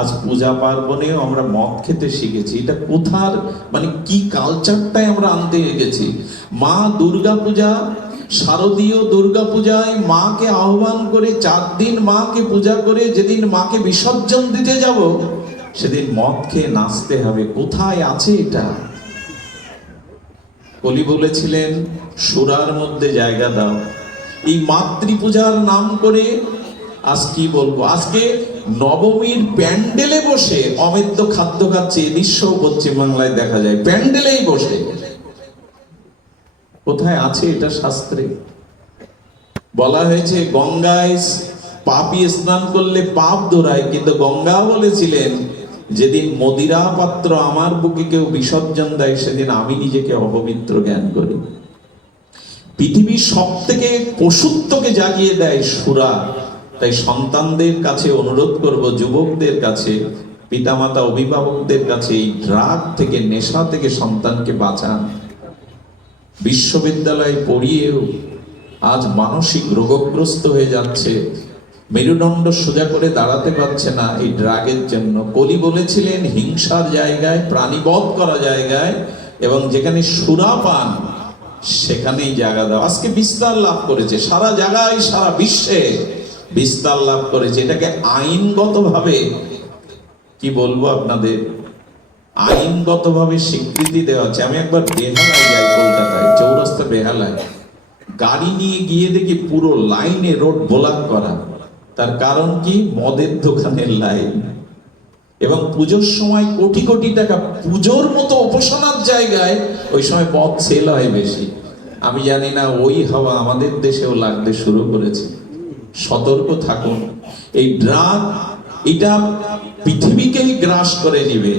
আজ পূজা পার্বণেও আমরা মদ খেতে শিখেছি। এটা কোথার, মানে কি কালচারটাই আমরা আনতে গেছি। মা দুর্গা পূজা, শারদীয় দুর্গা পূজায় মাকে আহ্বান করে 4 দিন মাকে পূজা করে যেদিন মাকে বিসর্জন দিতে যাব, সেদিন মদ খেয়ে নাচতে হবে। কোথায় আছে এটা? কলি বলেছিলেন সুরার মধ্যে জায়গা দাও। এই মাতৃপূজার নাম করে আজ কি বলবো, আজকে নবমীর প্যান্ডেলে বসে অমেদ্য খাদ্য খাচ্ছে। এ দৃশ্যও পশ্চিমবাংলায় দেখা যায়, প্যান্ডেলেই বসে। কোথায় আছে এটা শাস্ত্রে? বলা হয়েছে গঙ্গায় পাপী স্নান করলে পাপ দৌড়ায়, কিন্তু গঙ্গা বলেছিলেন যেদিন মদিরা পাত্র আমার বুকে কেউ বিসর্জন দেয়, সেদিন আমি নিজেকে অপবিত্র জ্ঞান করি। পৃথিবীর সব থেকে পশুত্বকে জাগিয়ে দেয় সুরা। তাই সন্তানদের কাছে অনুরোধ করব, যুবকদের কাছে, পিতামাতা অভিভাবকদের কাছে, এই ড্রাগ থেকে, নেশা থেকে সন্তানকে বাঁচান। বিশ্ববিদ্যালয়ে পড়িয়েও আজ মানসিক রোগগ্রস্ত হয়ে যাচ্ছে, মেরুদণ্ড সোজা করে দাঁড়াতে পারছে না এই ড্রাগের জন্য। কলি বলেছিলেন হিংসার জায়গায়, প্রাণীবধ করা জায়গায় এবং যেখানে সুরা পান সেখানেই জায়গা দাও। আজকে বিস্তার লাভ করেছে সারা জায়গায়, সারা বিশ্বে বিস্তার লাভ করেছে। এটাকে আইনগতভাবে, কি বলবো আপনাদের, আইনগতভাবে স্বীকৃতি দেওয়া হচ্ছে। আমি একবার বেহালায় যাই, কলকাতায় চৌরাস্তা বেহালায়, গাড়ি নিয়ে গিয়ে দেখি পুরো লাইনে রোড ব্লক করা। তার কারণ কি? মদের দোকানের লাইন। এবং পুজোর সময় কোটি কোটি টাকা, পুজোর মতো উপাসনার জায়গায় ওই সময় মদ সেল হয় বেশি। আমি জানি না ওই হাওয়া আমাদের দেশেও লাগতে শুরু করেছে। সতর্ক থাকুন। এই ড্রাগ এটা পৃথিবীকেই গ্রাস করে নিবে।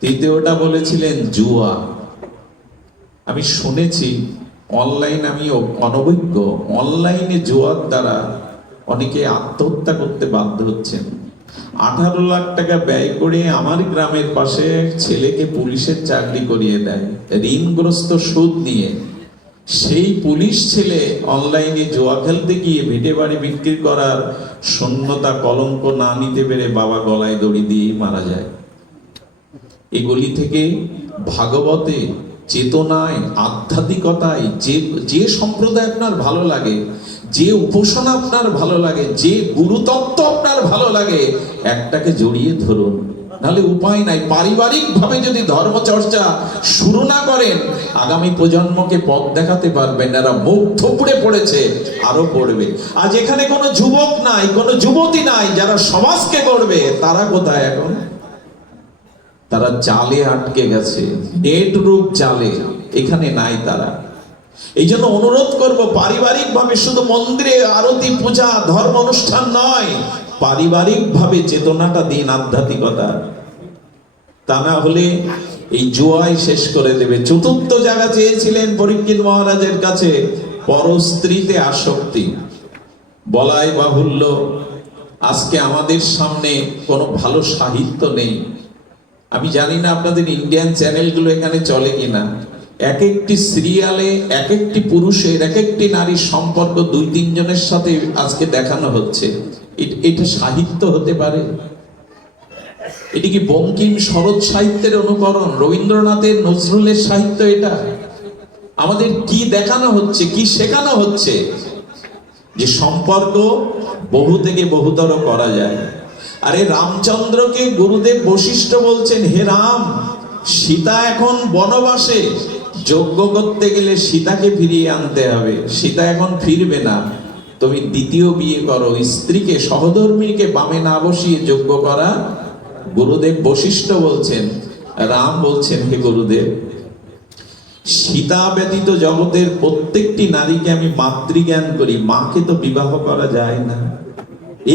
তৃতীয়টা বলেছিলেন জুয়া। আমি শুনেছি, অনলাইন, আমি অনভিজ্ঞ, অনলাইনে জুয়ার দ্বারা অনেকে আত্মহত্যা করতে বাধ্য হচ্ছেন। 18 লাখ টাকা ব্যয় করে আমার গ্রামের পাশে ছেলেকে পুলিশের চাকরি করিয়ে দেয় ঋণগ্রস্ত, সুদ নিয়ে। সেই পুলিশ ছেলে অনলাইনে জুয়া খেলতে গিয়ে ভিটে বাড়ি বিক্রি করার শূন্যতা, কলঙ্ক না নিতে পেরে বাবা গলায় দড়ি দিয়ে মারা যায়। এগুলি থেকে ভাগবতে, চেতনায়, আধ্যাত্মিকতায়, যে সম্প্রদায় আপনার ভালো লাগে, যে উপাসনা আপনার ভালো লাগে, যে গুরুতত্ত্ব আপনার ভালো লাগে, একটাকে জড়িয়ে ধরুন, নাহলে উপায় নাই। পারিবারিক ভাবে যদি ধর্মচর্চা শুরু না করেন, আগামী প্রজন্মকে পথ দেখাতে পারবেন। এরা মুখ থুবড়ে পড়েছে, আরো পড়বে। আজ এখানে কোনো যুবক নাই, কোনো যুবতী নাই যারা সমাজকে গড়বে। তারা কোথায় এখন? তারা জালে আটকে গেছে, নেট রূপ জালে, এখানে নাই তারা। এই জন্য অনুরোধ করব, পারিবারিক ভাবে, শুধু মন্দিরে আরতি, পূজা, ধর্ম অনুষ্ঠান নয়, পারিবারিক ভাবে চেতনাটা দিন, আধ্যাত্মিকতা। তা না হলে এই জুয়ায় শেষ করে দেবে। চতুর্থ জায়গা চেয়েছিলেন পরীক্ষিত মহারাজের কাছে, পরস্ত্রীতে আসক্তি। বলাই বাহুল্য, আজকে আমাদের সামনে কোনো ভালো সাহিত্য নেই। আমি জানি না আপনাদের ইন্ডিয়ান চ্যানেলগুলো এখানে চলে কিনা। এক একটি সিরিয়ালে এক একটি পুরুষের, এক একটি নারীর সম্পর্ক 2-3 জনের সাথে আজকে দেখানো হচ্ছে। এটা সাহিত্য হতে পারে? এটি কি বঙ্কিম শরৎ সাহিত্যের অনুকরণ, রবীন্দ্রনাথের, নজরুলের সাহিত্য? এটা আমাদের কি দেখানো হচ্ছে, কি শেখানো হচ্ছে? যে সম্পর্ক বহু থেকে বহুতর করা যায়। আরে রামচন্দ্রকে গুরুদেব বশিষ্ঠ বলছেন, হে রাম, সীতা এখন বনবাসে, যজ্ঞ করতে গেলে সীতাকে ফিরিয়ে আনতে হবে। সীতা এখন ফিরবে না, তুমি দ্বিতীয় বিয়ে করো, স্ত্রীকে, সহধর্মীকে বামে না বসিয়ে যজ্ঞ করা। গুরুদেব বশিষ্ঠ বলছেন, রাম বলছেন, হে গুরুদেব, সীতা ব্যতীত জগতের প্রত্যেকটি নারীকে আমি মাতৃজ্ঞান করি, মাকে তো বিবাহ করা যায় না।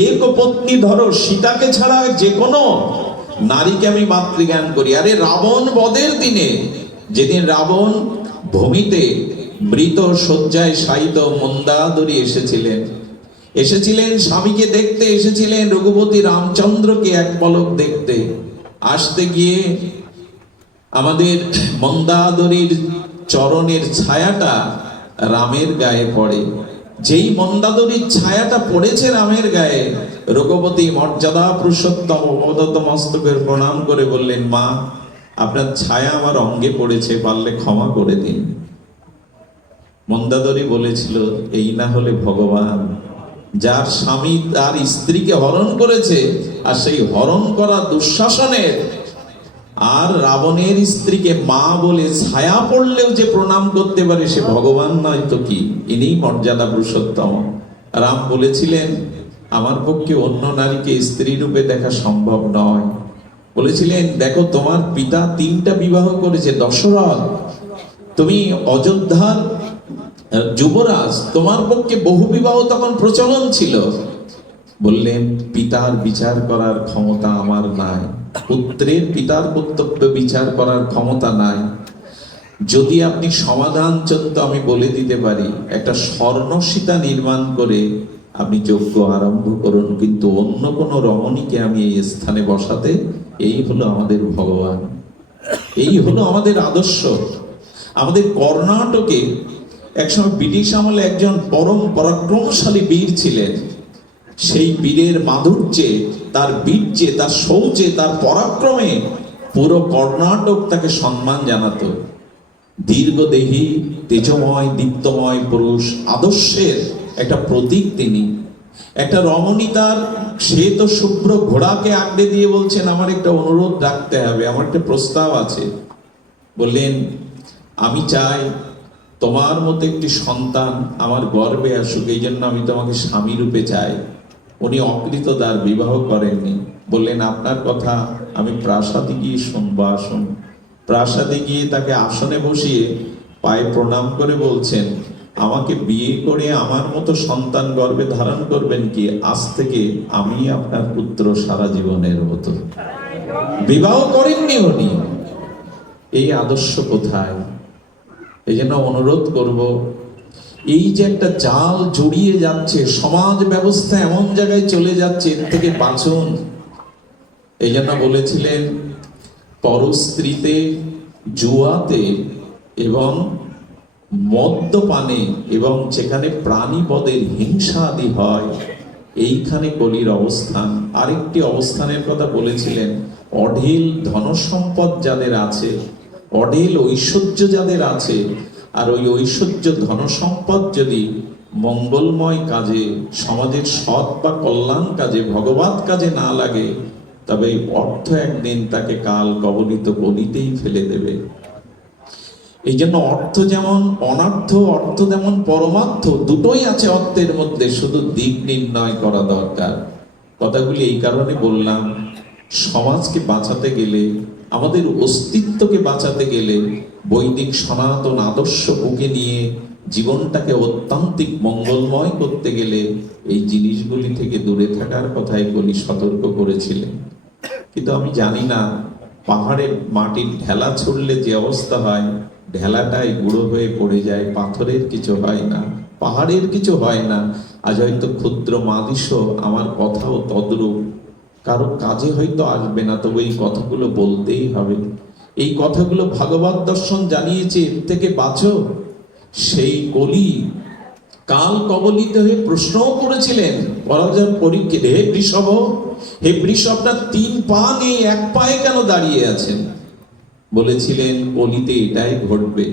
এক পত্নী ধরো, সীতাকে ছাড়া যে কোনো নারীকে আমি মাতৃজ্ঞান করি। আরে রাবণ বধের দিনে, যেদিন রাবণ ভূমিতে মৃত শয্যায় শায়িত মন্দাদরী এসেছিলেন স্বামীকে দেখতে, এসেছিলেন রঘুপতি রামচন্দ্রকে এক পলক দেখতে। আসতে গিয়ে আমাদের মন্দাদরীর চরণের ছায়াটা রামের গায়ে পড়ে। যেই মন্দাদরীর ছায়াটা পড়েছে রামের গায়ে, রঘুপতি মর্যাদা পুরুষোত্তম অবদত্ত মস্তকের প্রণাম করে বললেন, মা, আপনার ছায়া আমার অঙ্গে পড়েছে, পারলে ক্ষমা করে দিন। মন্দাদরী বলেছিল, এই না হলে ভগবান, যার স্বামী তার স্ত্রীকে হরণ করেছে, আর সেই হরণ করা দুঃশাসনের আর রাবণের স্ত্রীকে মা বলে ছায়া পড়লেও যে প্রণাম করতে পারে সে ভগবান নয় তো কি? ইনি মর্যাদা পুরুষোত্তম। রাম বলেছিলেন আমার পক্ষে অন্য নারীকে স্ত্রী রূপে দেখা সম্ভব নয়। বলেছিলেন দেখো তোমার পিতা 3টা বিবাহ করেছে, দশরথ, তুমি অযোধ্যার যুবরাজ, তোমার পক্ষে বহু বিবাহ তখন প্রচলন ছিল। বললেন পিতার বিচার করার ক্ষমতা আমার নাই, পুত্রের পিতার কর্তব্য বিচার করার ক্ষমতা নাই। যদি আপনি সমাধান চান তো আমি বলে দিতে পারি, একটা স্বর্ণসীতা নির্মাণ করে আপনি যজ্ঞ আরম্ভ করুন, কিন্তু অন্য কোনো রমণীকে আমি এই স্থানে বসাতে, এই হলো আমাদের ভগবান, এই হলো আমাদের আদর্শ। আমাদের কর্ণাটকে একসময় ব্রিটিশ আমলে একজন পরম পরাক্রমশালী বীর ছিলেন। সেই বীরের মাধুর্যে, তার বীর্যে, তার শৌচে, তার পরাক্রমে পুরো কর্ণাটক তাকে সম্মান জানাতো। দীর্ঘদেহী, তেজময়, দীপ্তময় পুরুষ, আদর্শের একটা প্রতীক তিনি। একটা রমণী তার শ্বেত শুভ্র ঘোড়াকে আঁকড়ে দিয়ে বলছেন আমার একটা অনুরোধ রাখতে হবে, আমার একটা প্রস্তাব আছে। বললেন আমি চাই তোমার মতো একটি সন্তান আমার গর্ভে আসুক, এই জন্য আমি তোমাকে স্বামী রূপে চাই। উনি অকৃতদার, বিবাহ করেননি। বললেন আপনার কথা আমি প্রাসাদে গিয়ে শুনবো, আসুন। প্রাসাদে গিয়ে তাকে আসনে বসিয়ে পায়ে প্রণাম করে বলছেন আমাকে বিয়ে করে আমার মতো সন্তান গর্ভে ধারণ করবেন কি? আজ থেকে আমি আপনার পুত্র সারা জীবনের মতো। বিবাহ করেননি উনি। এই আদর্শ কোথায়? এই জন্য অনুরোধ করব, এই যে একটা জাল জড়িয়ে যাচ্ছে, সমাজ ব্যবস্থা এমন জায়গায় চলে যাচ্ছে, এর থেকে বাঁচুন। এই জন্য বলেছিলেন পরস্ত্রীতে, জুয়াতে এবং মদ্যপানে এবং যেখানে প্রাণীবদের হিংসা আদি হয়, এইখানে কলির অবস্থান। আরেকটি অবস্থানের কথা বলেছিলেন, অঢেল ধনসম্পদ যাদের আছে, অঢেল ঐশ্বর্য যাদের আছে, আর ওই ঐশ্বর্য ধনসম্পদ যদি মঙ্গলময় কাজে, সমাজের সৎ বা কল্যাণ কাজে, ভগবত কাজে না লাগে, তবে এই অর্থ একদিন তাকে কাল কবলিত কলিতেই ফেলে দেবে। এই জন্য অর্থ যেমন অনর্থ, অর্থ যেমন পরমার্থ, দুটোই আছে অর্থের মধ্যে, শুধু দিক নির্ণয় করা দরকার। কথাগুলি এই কারণে বললাম, সমাজকে বাঁচাতে গেলে, আমাদের অস্তিত্বকে বাঁচাতে গেলে, বৈদিক সনাতন আদর্শ বুকে নিয়ে জীবনটাকে অত্যান্তিক মঙ্গলময় করতে গেলে এই জিনিসগুলি থেকে দূরে থাকার কথাই বলি, সতর্ক করেছিলেন। কিন্তু আমি জানি না, পাহাড়ে মাটির ঢেলা ছুড়লে যে অবস্থা হয়, ঢেলাটাই গুঁড়ো হয়ে পড়ে যায়, পাথরের কিছু হয় না, পাহাড়ের কিছু হয় না। আজ হয়তো ক্ষুদ্র মাদিস আমার কথাও তদ্রূপ, কারো কাজে হয়তো আসবে না, তবে এই কথাগুলো বলতেই হবে। এই কথাগুলো ভাগবত দর্শন জানিয়েছে, এর থেকে বাঁচো। সেই কলি কাল কবলিত হয়ে প্রশ্নও করেছিলেন পরাজয় পরীক্ষিত, হে বৃষভ, হে বৃষভটা 3 পা নিয়ে 1 পায়ে কেন দাঁড়িয়ে আছেন? বলেছিলেন কলিতে এটাই ঘটবে।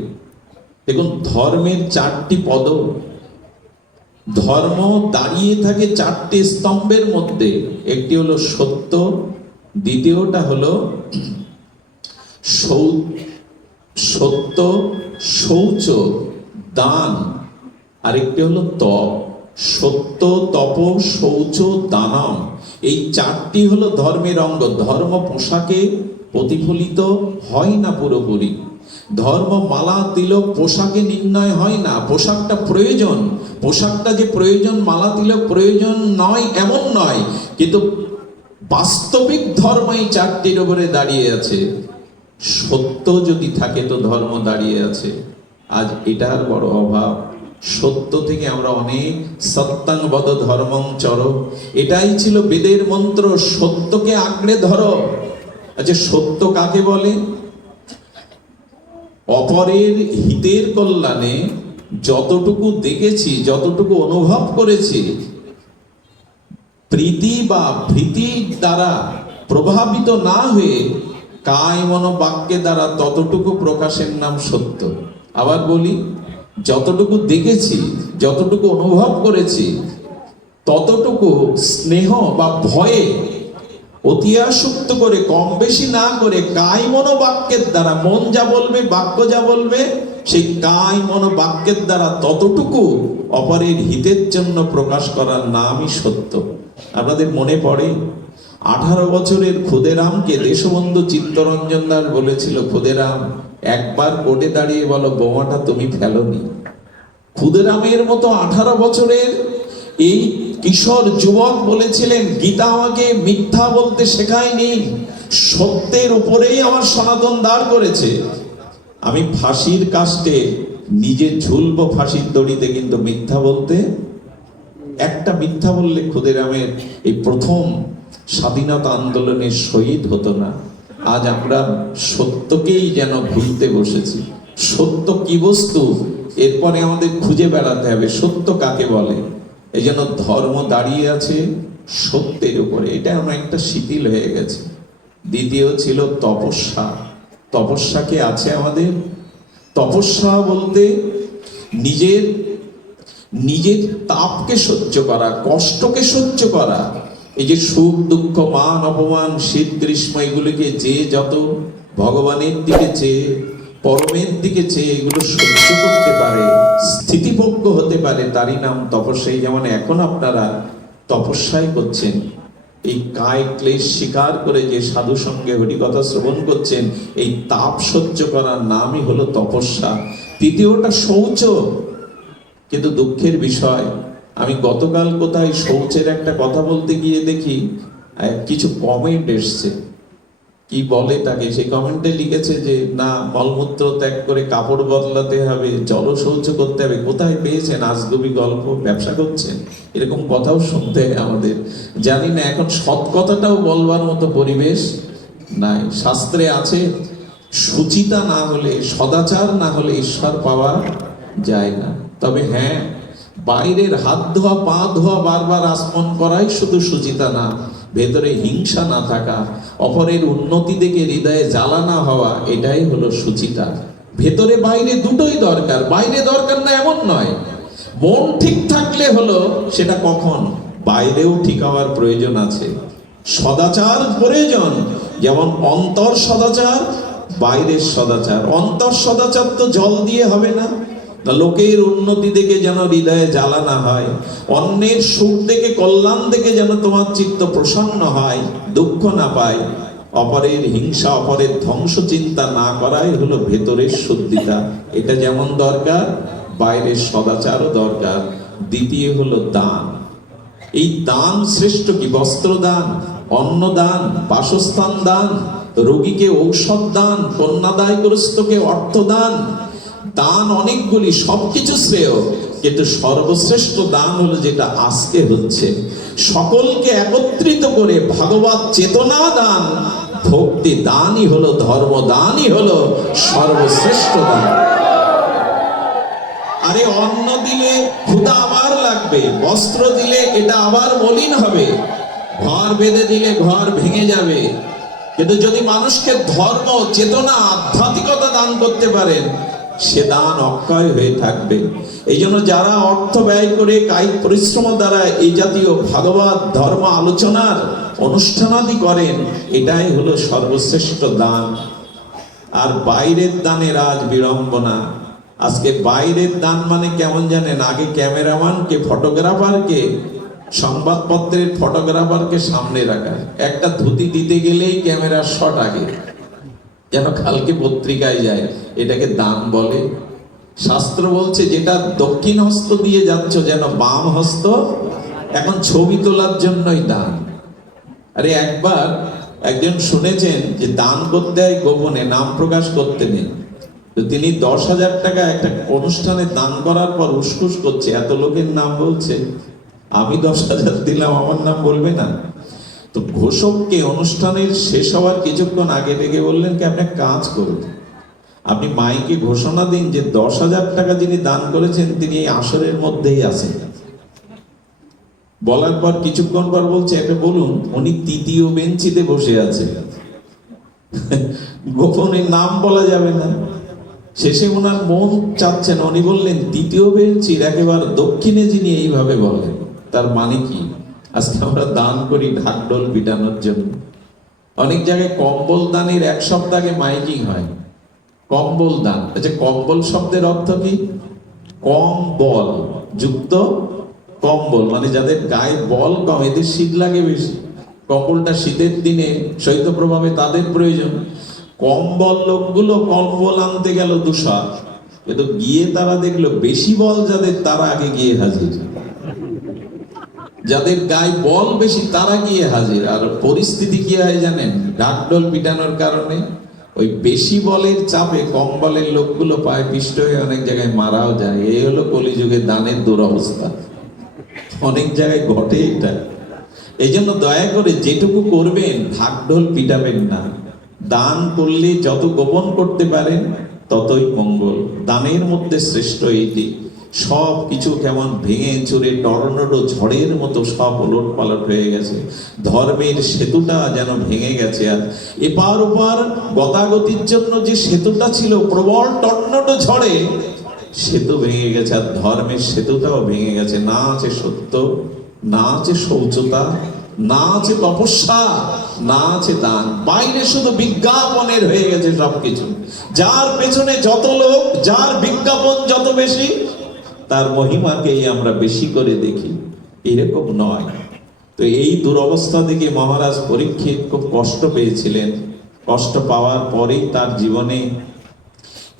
দেখুন, ধর্মের 4টি পদ, ধর্ম দাঁড়িয়ে থাকে 4টে স্তম্ভের মধ্যে। একটি হলো সত্য, দ্বিতীয়টা হলো সত্য, শৌচ, দান, আরেকটি হলো তপ। সত্য, তপ, শৌচ, দানম, এই 4টি হলো ধর্মের অঙ্গ। ধর্ম পোশাকে প্রতিফলিত হয় না পুরোপুরি। ধর্ম মালা তিলক পোশাকে নির্ণয় হয় না, পোশাকটা প্রয়োজন। পোশাকটা যে প্রয়োজন, মালা তিলক প্রয়োজন নয় এমন নয়, কিন্তু বাস্তবিক ধর্ম এই 4টির উপরে দাঁড়িয়ে আছে। সত্য যদি থাকে তো ধর্ম দাঁড়িয়ে আছে। আজ এটার বড় অভাব। সত্য থেকে আমরা অনেক সত্যাং বদ ধর্মং চর, এটাই ছিল বেদের মন্ত্র, সত্যকে আঁকড়ে ধরো। আচ্ছা, সত্য কাকে বলে? অপরের হিতের কল্যাণে যতটুকু দেখেছি, যতটুকু অনুভব করেছি, প্রীতি বা ভীতির দ্বারা প্রভাবিত না হয়ে কায় মন বাক্যের দ্বারা ততটুকু প্রকাশের নাম সত্য। আবার বলি, যতটুকু দেখেছি, যতটুকু অনুভব করেছি, ততটুকু স্নেহ বা ভয়ে অতি আসক্ত করে, কম বেশি না করে, কায় মনোবাক্যের দ্বারা, মন যা বলবে, বাক্য যা বলবে, সেই কায় মনোবাক্যের দ্বারা ততটুকু অপরের হিতের জন্য প্রকাশ করার নামই সত্য। আপনাদের মনে পড়ে 18 বছরের ক্ষুদেরামকে দেশবন্ধু চিত্তরঞ্জন দাস বলেছিল, ক্ষুদেরাম একবার কোর্টে দাঁড়িয়ে বলো বোমাটা তুমি ফেলোনি। ক্ষুদেরামের মতো 18 বছরের এই কিশোর যুবক বলেছিলেন, গীতা আমাকে মিথ্যা বলতে শেখায়নি, সত্যের উপরেই আমার সনাতন দাঁড় করেছে। আমি ফাঁসির কাস্টে নিজে ঝুলবো ফাঁসির দড়িতে, কিন্তু মিথ্যা বলতে, একটা মিথ্যা বললে ক্ষুদিরামের এই প্রথম স্বাধীনতা আন্দোলনের শহীদ হতো না। আজ আমরা সত্যকেই যেন ভুলতে বসেছি। সত্য কি বস্তু এরপরে আমাদের খুঁজে বেড়াতে হবে, সত্য কাকে বলে। এই জন্য ধর্ম দাঁড়িয়ে আছে সত্যের উপরে, এটা অনেকটা শিথিল হয়ে গেছে। দ্বিতীয় ছিল তপস্যা। তপস্যা কি আছে আমাদের? তপস্যা বলতে নিজের নিজের তাপকে সহ্য করা, কষ্টকে সহ্য করা। এই যে সুখ দুঃখ, মান অপমান, শীত গ্রীষ্ম, এগুলিকে যে যত ভগবানের দিকে চেয়ে, পরমের দিকে চেয়ে এগুলো সহ্য করতে পারে, স্থিতিপজ্ঞ হতে পারে, তারই নাম তপস্যা। যেমন এখন আপনারা তপস্যাই করছেন, এই কায় ক্লেশ স্বীকার করে যে সাধু সঙ্গে হরিকথা শ্রবণ করছেন, এই তাপ সহ্য করার নামই হলো তপস্যা। তৃতীয়টা শৌচ। কিন্তু দুঃখের বিষয়, আমি গতকাল কোথায় শৌচের একটা কথা বলতে গিয়ে দেখি কিছু কমেন্ট এসছে। কি বলে তাকে, সেই কমেন্টে লিখেছে যে না, মলমূত্র ত্যাগ করে কাপড় বদলাতে হবে, জল শৌচ করতে হবে। কোথায় পেয়েছেন? আজগুবি গল্প, ব্যবসা করছেন? এরকম কথাও শুনতে আমাদের, জানি না এখন সৎ কথাটাও বলবার মতো পরিবেশ নাই। শাস্ত্রে আছে, সুচিতা না হলে, সদাচার না হলে ঈশ্বর পাওয়া যায় না। তবে হ্যাঁ, বাইরের হাত ধোয়া, পা ধোয়া, বারবার আসমন করাই শুধু সুচিতা না। ভেতরে হিংসা না থাকা, অপরের উন্নতি দেখে হৃদয়ে জ্বালা না হওয়া, এটাই হলো সুচিতা। ভেতরে বাইরে দুটোই দরকার। বাইরে দরকার না এমন নয়, মন ঠিক থাকলে হলো। সেটা কখন? বাইরেও ঠিক হওয়ার প্রয়োজন আছে, সদাচার প্রয়োজন। যেমন অন্তর সদাচার, বাইরের সদাচার। অন্তর সদাচার তো জল দিয়ে হবে না। লোকের উন্নতি দেখে যেন হৃদয়ে জ্বালা না হয়, অন্যের সুখ দেখে, কল্যাণ দেখে যেন তোমার চিত্ত প্রসন্ন হয়, দুঃখ না পায়। অপরের হিংসা, অপরের ধ্বংস চিন্তা না করাই হলো ভেতরের শুদ্ধিতা। এটা যেমন দরকার, বাইরের সদাচারও দরকার। দ্বিতীয় হলো দান। এই দান শ্রেষ্ঠ কি? বস্ত্র দান, অন্ন দান, বাসস্থান দান, রোগীকে ঔষধ দান, কন্যাদায়গ্রস্তকে অর্থ দান। দান অনেকগুলি, সবকিছু শ্রেয়, কিন্তু সর্বশ্রেষ্ঠ দান হলো যেটা আজকে হচ্ছে, সকলকে একত্রিত করে ভগবত চেতনা দান। ভক্তি দানই হলো, ধর্ম দানই হলো সর্বশ্রেষ্ঠ দান। আরে অন্ন দিলে ক্ষুধা আবার লাগবে, বস্ত্র দিলে এটা আবার মলিন হবে, ঘর বেঁধে দিলে ঘর ভেঙে যাবে। কিন্তু যদি মানুষকে ধর্ম, চেতনা, আধ্যাত্মিকতা দান করতে পারেন, সে দান অক্ষয় হয়ে থাকবে। এই জন্য যারা অর্থ ব্যয় করে, কায়িক পরিশ্রম দ্বারা এই জাতীয় ভাগবত ধর্ম আলোচনার অনুষ্ঠানাদি করেন, এটাই হলো সর্বশ্রেষ্ঠ দান। আর বাইরের দানের আজ বিড়ম্বনা। আজকে বাইরের দান মানে কেমন জানেন? আগে ক্যামেরাম্যানকে, ফটোগ্রাফারকে, সংবাদপত্রের ফটোগ্রাফারকে সামনে রাখা, একটা ধুতি দিতে গেলেই ক্যামেরার শট আগে, যেন কালকে পত্রিকায় যায়। এটাকে দান বলে। শাস্ত্র বলছে যেটা দক্ষিণ হস্ত দিয়ে যাচ্ছ, যেন বাম হস্ত এখন ছবি তোলার জন্যই দান। আরে একবার একজন শুনেছেন যে দান করতে হয় গোপনে, নাম প্রকাশ করতে নেই। তো তিনি 10,000 টাকা একটা অনুষ্ঠানে দান করার পর উসকুস করছে, এত লোকের নাম বলছে, আমি 10,000 দিলাম, আমার নাম বলবে না? তো ঘোষককে অনুষ্ঠানের শেষ হওয়ার কিছুক্ষণ আগে ডেকে বললেন কি, আপনি কাজ করুন, আপনি মাইকে ঘোষণা দিন যে 10,000 টাকা যিনি দান করেছেন তিনি এই আসরের মধ্যেই আছেন। বলার পর কিছুক্ষণ পর বলছে, এটা বলুন উনি তৃতীয় বেঞ্চিতে বসে আছে। গোপনে নাম বলা যাবে না। শেষে ওনার মন চাচ্ছে না, উনি বললেন তৃতীয় বেঞ্চির একেবারে দক্ষিণে যিনি, এইভাবে বলেন। তার মানে কি? আজকে আমরা দান করি ঢাকঢোল পিটানোর জন্য। অনেক জায়গায় কম্বল দানের 1 সপ্তাহ আগে মাইকিং হয়, কম্বল দান। আচ্ছা, কম্বল শব্দের অর্থ কি? কম বল যুক্ত কম্বল, মানে যাদের গায়ে বল কম, এদের শীত লাগে বেশি, কম্বলটা শীতের দিনে শৈত্যপ্রভাবে তাদের প্রয়োজন। কম্বল লোকগুলো কম্বল আনতে গেল দুঃসাহ, কিন্তু গিয়ে তারা দেখলো বেশি বল যাদের, তারা আগে গিয়ে হাজির। যাদের গায়ে বল বেশি তারা গিয়ে হাজির। আর পরিস্থিতি কি হয় জানেন? ঢাকঢোল পিটানোর কারণে ওই বেশি বলের চাপে কম বলের লোকগুলো পায়ে পিষ্ট হয়ে অনেক জায়গায় মারাও যায়। এই হলো কলিযুগে দানের দুরবস্থা, অনেক জায়গায় ঘটে এটা। এই জন্য দয়া করে যেটুকু করবেন ঢাকঢোল পিটাবেন না। দান করলে যত গোপন করতে পারেন ততই মঙ্গল। দানের মধ্যে শ্রেষ্ঠ এইটি। সব কিছু কেমন ভেঙে চুরে টর্নেডো ঝড়ের মতো সব ওলট পালট হয়ে গেছে। ধর্মের সেতুটা যেন ভেঙে গেছে। আর এপার ওপার গতাগতির জন্য যে সেতুটা ছিল, প্রবল টর্নেডো ঝড়ে সেতু ভেঙে গেছে। আর ধর্মের সেতুটাও ভেঙে গেছে। না আছে সত্য, না আছে শৌচতা, না আছে তপস্যা, না আছে দান। বাইরে শুধু বিজ্ঞাপনের হয়ে গেছে সবকিছু। যার পেছনে যত লোক, যার বিজ্ঞাপন যত বেশি, তার মহিমাকেই আমরা বেশি করে দেখি। এরকম নয়। তো এই দুরবস্থা থেকে মহারাজ পরীক্ষিত খুব কষ্ট পেয়েছিলেন। কষ্ট পাওয়ার পরেই তার জীবনে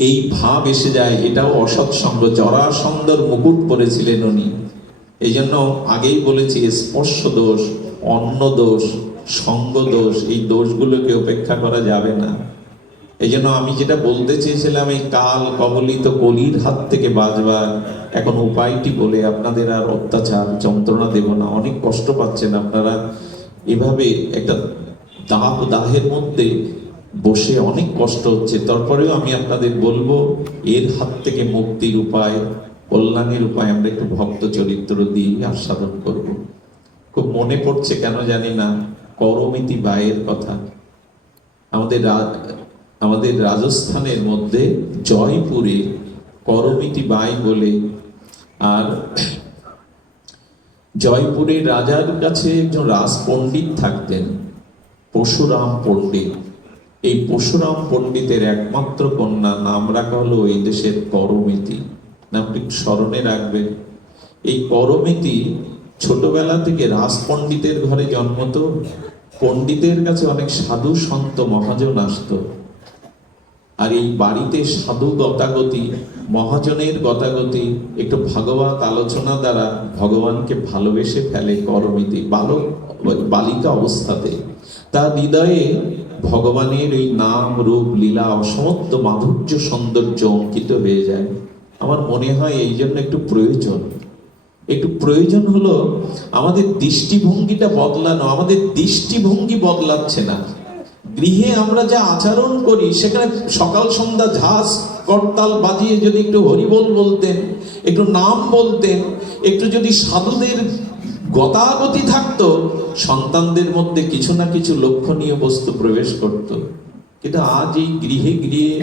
এই ভাব এসে যায়, এটাও অসৎসঙ্গ। জরাসন্ধর মুকুট পরেছিলেন উনি। এই জন্য আগেই বলেছি, স্পর্শ দোষ, অন্ন দোষ, সঙ্গ দোষ, এই দোষগুলোকে উপেক্ষা করা যাবে না। এই জন্য আমি যেটা বলতে চেয়েছিলাম, এই কাল কবলিত কলির হাত থেকে বাঁচবার এখন উপায়টি বলে আপনাদের আর অত্যাচার যন্ত্রণা দেব না। অনেক কষ্ট পাচ্ছেন আপনারা, এভাবে একটা দাহের মধ্যে বসে অনেক কষ্ট হচ্ছে। তারপরেও আমি আপনাদের বলবো, এর হাত থেকে মুক্তির উপায়, কল্যাণের উপায় আমরা একটু ভক্ত চরিত্র দিয়ে আস্বাদন করব। খুব মনে পড়ছে কেন জানি না করমিতি বায়ের কথা। আমাদের রাজস্থানের মধ্যে জয়পুরে করমিতি বাই বলে, আর জয়পুরের রাজার কাছে একজন রাজ পণ্ডিত থাকতেন, পরশুরাম পণ্ডিত। এই পরশুরাম পণ্ডিতের একমাত্র কন্যা, নাম রাখা হলো ওই দেশের করমিতি। নামটি স্মরণে রাখবেন। এই করমিতি ছোটবেলা থেকে রাজ পণ্ডিতের ঘরে জন্মতো। পণ্ডিতের কাছে অনেক সাধু সন্ত মহাজন আসতো। আর এই বাড়িতে সাধু গতাগতি, মহাজনের গতাগতি, একটু ভাগবত আলোচনা দ্বারা ভগবানকে ভালোবেসে ফেলে করমিতি বালিকা অবস্থাতে। তার হৃদয়ে ভগবানের এই নাম রূপ লীলা অসমত্ব মাধুর্য সৌন্দর্য অঙ্কিত হয়ে যায়। আমার মনে হয় এই জন্য একটু প্রয়োজন হলো আমাদের দৃষ্টিভঙ্গিটা বদলানো। আমাদের দৃষ্টিভঙ্গি বদলাচ্ছে না। গৃহে আমরা যা আচরণ করি, সেখানে সকাল সন্ধ্যা ঝাঁস করতাল বাজিয়ে যদি একটু হরিবোল বলতেন, একটু নাম বলতেন, একটু যদি সাধুদের গতাগতি থাকতো, সন্তানদের মধ্যে কিছু না কিছু লক্ষণীয় বস্তু প্রবেশ করত। কিন্তু আজ এই গৃহে গৃহে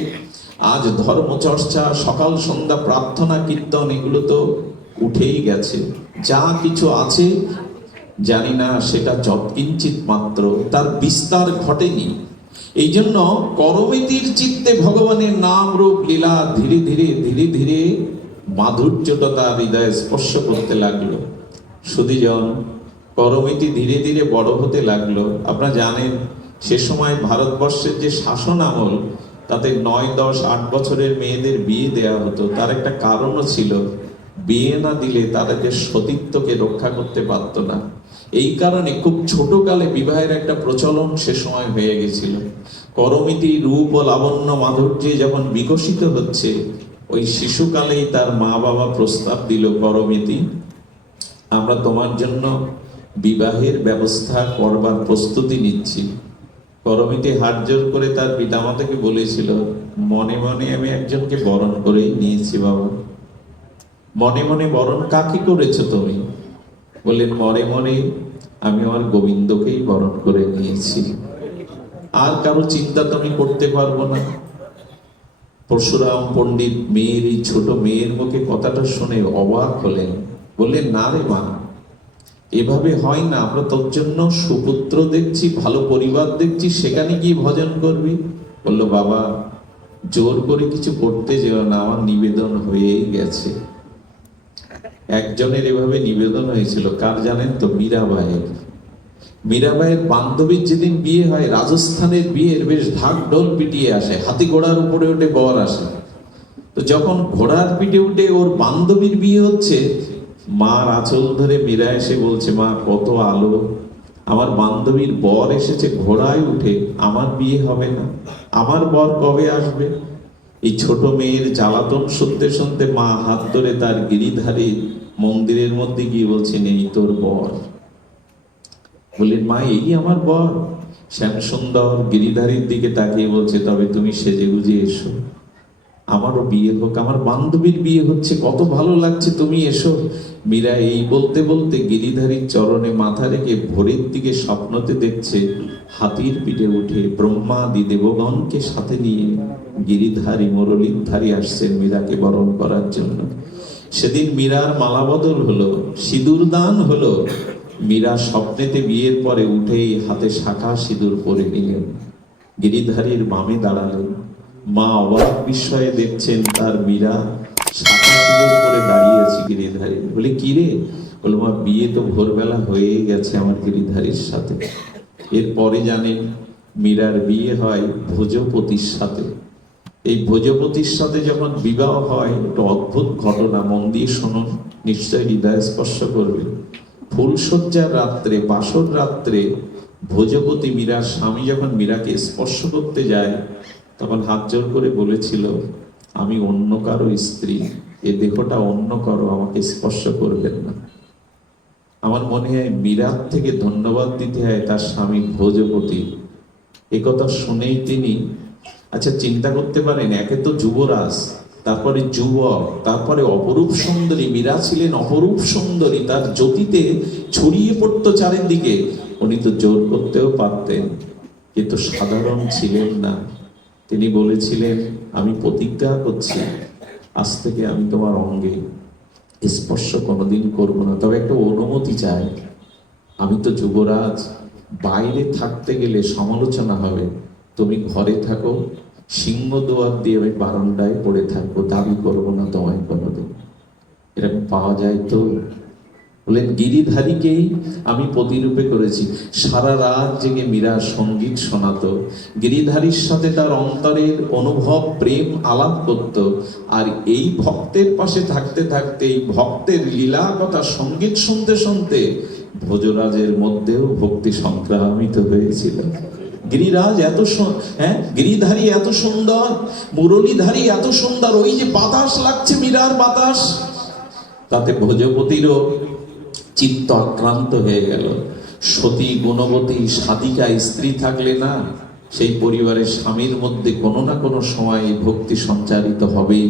আজ ধর্মচর্চা, সকাল সন্ধ্যা প্রার্থনা কীর্তন, এগুলো তো উঠেই গেছে। যা কিছু আছে জানি না সেটা যৎকিঞ্চিত মাত্র, তার বিস্তার ঘটেনি। এই জন্য করমিতির চিত্তে ভগবানের নাম রূপ লীলা ধীরে ধীরে ধীরে ধীরে মাধুর্যটা তার হৃদয়ে স্পর্শ করতে লাগলো। সুধীজন, করমিতি ধীরে ধীরে বড় হতে লাগলো। আপনারা জানেন সে সময় ভারতবর্ষের যে শাসন আমল, তাতে 9, 10, 8 বছরের মেয়েদের বিয়ে দেওয়া হতো। তার একটা কারণও ছিল, বিয়ে না দিলে তাদেরকে সতীত্বকে রক্ষা করতে পারতো না। এই কারণে খুব ছোটকালে বিবাহের একটা প্রচলন সে সময় হয়ে গেছিল। করমিতি রূপ ও লাবণ্য মাধুর্যে যখন বিকশিত হচ্ছে, ওই শিশুকালেই তার মা বাবা প্রস্তাব দিল, করমিতি, আমরা তোমার জন্য বিবাহের ব্যবস্থা করবার প্রস্তুতি নিচ্ছি। করমিতি হাত জোর করে তার পিতামাতাকে বলেছিল, মনে মনে আমি একজনকে বরণ করেই নিয়েছি বাবা। মনে মনে বরণ কাকে করেছো তুমি? বললেন, মনে মনে আমি আমার গোবিন্দকেই বরণ করে নিয়েছি, আর কারো চিন্তা তো আমি করতে পারবো না। পরশুরাম পণ্ডিত মেয়ের, এই ছোট মেয়ের মুখে কথাটা শুনে অবাক হলেন। বললেন, না রে মা, এভাবে হয় না। আমরা তোর জন্য সুপুত্র দেখছি, ভালো পরিবার দেখছি, সেখানে গিয়ে ভজন করবি? বললো, বাবা জোর করে কিছু করতে যেও না, আমার নিবেদন হয়েই গেছে। একজনের এভাবে নিবেদন হয়েছিল, কার জানেন তো? মীরাবাইয়ের। মীরাবাইয়ের বান্ধবীর যেদিন বিয়ে হয়, রাজস্থানের বিয়ের বেশ ঢাক ঢোল পিটিয়ে আসে, হাতি ঘোড়ার উপরে উঠে বর আসে। তো যখন ঘোড়ার পিঠে উঠে ওর বান্ধবীর বিয়ে হচ্ছে, মার আঁচল ধরে মীরা এসে বলছে, মা কত আলো, আমার বান্ধবীর বর এসেছে ঘোড়ায় উঠে, আমার বিয়ে হবে না, আমার বর কবে আসবে? এই ছোট মেয়ের জ্বালাতন শুনতে শুনতে মা হাত ধরে তার গিরিধারী মন্দিরের মধ্যে গিয়ে বলছেন, এই তোর বর। বললেন, মা এই আমার বর? শ্যাম সুন্দর গিরিধারীর দিকে তাকিয়ে বলছে, তবে তুমি সেজে গুজে এসো, আমারও বিয়ে হোক, আমার বান্ধবীর বিয়ে হচ্ছে, কত ভালো লাগছে, তুমি এসো। মীরা এই বলতে বলতে গিরিধারীর চরণে মাথা রেখে ভোরের দিকে স্বপ্নতে দেখছে হাতির পিঠে উঠে ব্রহ্মাদি দেবগণকে সাথে নিয়ে গিরিধারী মুরলীধারী আসছেন মীরাকে বরণ করার জন্য। সেদিন মীরার মালা বদল হলো, সিঁদুর দান হলো। মীরা স্বপ্নেতে বিয়ের পরে উঠেই হাতে শাখা সিঁদুর পরে নিলেন, গিরিধারীর বামে দাঁড়ালেন। মা অবাক বিস্ময়ে দেখছেন তার মীরা শাখা সিঁদুর পরে দাঁড়িয়েছে গিরিধারী। বলে, কি রে? বলল, মা বিয়ে তো ভোরবেলা হয়ে গেছে আমার গিরিধারীর সাথে। এরপরে জানেন মীরার বিয়ে হয় ভোজপতির সাথে। এই ভোজপতির সাথে যখন বিবাহ হয়, একটা অদ্ভুত ঘটনা, মন দিয়ে শুনুন, নিশ্চয় হৃদয় স্পর্শ করবে। ফুলশয্যার রাত্রে, বাসর রাত্রে ভোজপতি মীরার স্বামী যখন মীরাকে স্পর্শ করতে যায়, তখন হাত জোর করে বলেছিল, আমি অন্য কারো স্ত্রী, এ দেহটা অন্য কারো, আমাকে স্পর্শ করবেন না। আমার মনে হয় মীরার থেকে ধন্যবাদ দিতে হয় তার স্বামী ভোজপতি। এ কথা শুনেই তিনি, আচ্ছা চিন্তা করতে পারেন, একে তো যুবরাজ, তারপরে যুবক, তারপরে অপরূপ সুন্দরী। মীরা ছিলেন অপরূপ সুন্দরী, তার জ্যোতিতে ছড়িয়ে পড়তো চারিদিকে। উনি তো জোর করতেও পারতেন, কিন্তু সাধারণ ছিলেন না। তিনি বলেছিলেন, আমি প্রতিজ্ঞা করছি, আজ থেকে আমি তোমার অঙ্গে স্পর্শ কোনোদিন করবো না, তবে একটা অনুমতি চাই। আমি তো যুবরাজ, বাইরে থাকতে গেলে সমালোচনা হবে, তুমি ঘরে থাকো, সিংহ দুয়ার দিয়ে আমি বারান্দায় পড়ে থাকবো, দাবি করবো না তোমায় কোনোদিন। এরকম পাওয়া যায় তো? বলেন, গিরিধারীকেই আমি প্রতিরূপে করেছি। সারা রাত জেগে মীরা সঙ্গীত শোনাতো, গিরিধারীর সাথে তার অন্তরের অনুভব প্রেম আলাপ করত। আর এই ভক্তের পাশে থাকতে থাকতে, এই ভক্তের লীলা কথা সঙ্গীত শুনতে শুনতে ভোজরাজের মধ্যেও ভক্তি সংক্রামিত হয়েছিল। গিরিরাজ এত গিরিধারী এত সুন্দর, মুরলীধারী এত সুন্দর, ওই যে বাতাস লাগছে মীরার বাতাস, তাতে ভোজপতিরও চিত্ত আক্রান্ত হয়ে গেল। সতী গুণবতী সাধিকা স্ত্রী থাকলে না, সেই পরিবারের স্বামীর মধ্যে কোনো না কোনো সময় ভক্তি সঞ্চারিত হবেই।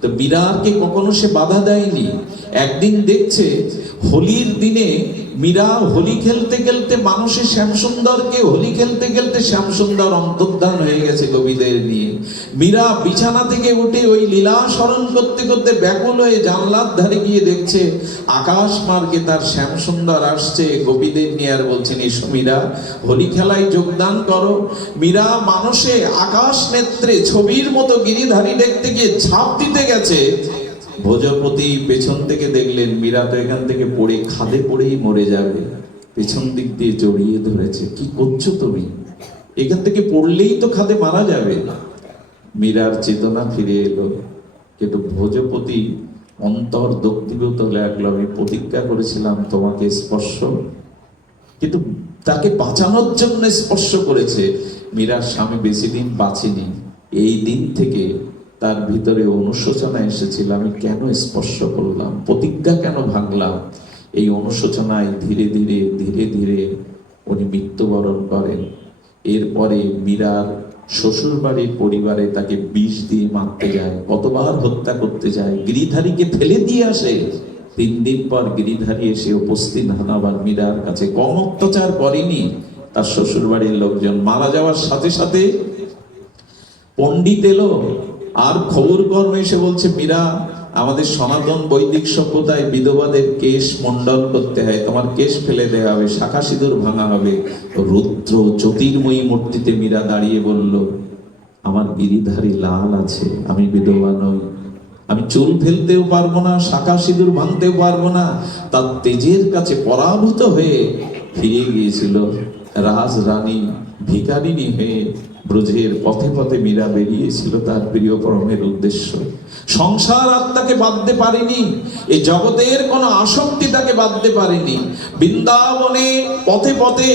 তো মীরাকে কখনো সে বাধা দেয়নি। একদিন দেখছে হোলির দিনে মীরা হোলি খেলতে খেলতে মানুষে শ্যামসুন্দরকে, হোলি খেলতে খেলতে শ্যামসুন্দর অন্তর্ধান হয়ে গেছে গোপীদের নিয়ে। মীরা বিছানা থেকে উঠে ওই লীলা স্মরণ করতে করতে ব্যাকুল হয়ে জানলার ধারে গিয়ে দেখছে আকাশ মার্গে তার শ্যামসুন্দর আসছে গোপীদের নিয়ে, আর বলছেন, এসো মীরা, হোলি খেলায় যোগদান করো। মীরা মানুষে আকাশ নেত্রে ছবির মতো গিরিধারী দেখতে গিয়ে ঝাঁপ দিতে গেছে। ভোজপতি পেছন থেকে দেখলেন মীরা তো এখান থেকে পড়ে খাদে পড়েই মরে যাবে, পেছন দিক দিয়ে জড়িয়ে ধরেছে। কি করছো তুমি? এখান থেকে পড়লেই তো খাদে মারা যাবে। মীরার চেতনা ফিরে এলো, কিন্তু ভোজপতি অন্তর দগ্ধীভূত লাগলো, আমি প্রতিজ্ঞা করেছিলাম তোমাকে স্পর্শ, কিন্তু তাকে বাঁচানোর জন্য স্পর্শ করেছে। মীরার স্বামী বেশি দিন বাঁচেনি। এই দিন থেকে তার ভিতরে অনুশোচনা এসেছিল, আমি কেন স্পর্শ করলাম, প্রতিজ্ঞা কেন ভাঙলাম। এই অনুশোচনায় ধীরে ধীরে ধীরে ধীরে উনি মৃত্যুবরণ করেন। এরপরে মীরার শ্বশুর বাড়ির পরিবারে তাকে বিষ দিয়ে মারতে যায়, কতবার হত্যা করতে যায়, গিরিধারীকে ফেলে দিয়ে আসে। 3 দিন পর গিরিধারী এসে উপস্থিত হন আবার মীরার কাছে। কম অত্যাচার করেনি তার শ্বশুর বাড়ির লোকজন। মারা যাওয়ার সাথে সাথে পণ্ডিত এলো আর খবর কর্মে এসে বলছে, মীরা আমাদের সনাতন বৈদিক সভ্যতায় বিধবাদের কেশ মণ্ডল করতে হয়, তোমার কেশ ফেলে দেওয়া হবে, শাখা সিঁদুর ভাঙা হবে। রুদ্র জ্যোতির্ময়ী মূর্তিতে মীরা দাঁড়িয়ে বলল, আমার গিরিধারী লাল আছে, আমি বিধবা নই, আমি চুল ফেলতেও পারবো না, শাখা সিঁদুর ভাঙতেও পারবো না। তার তেজের কাছে পরাভূত হয়ে ফিরে গিয়েছিল রাজরানী ভিখারিণী হয়ে। ব্রজের পথে পথে মীরা বেরিয়েছিল তার প্রিয় পরমের উদ্দেশ্য। সংসার আত্মাকে বাঁধতে পারেনি, এই জগতের কোনো আসক্তি তাকে বাঁধতে পারেনি। বৃন্দাবনে পথে পথে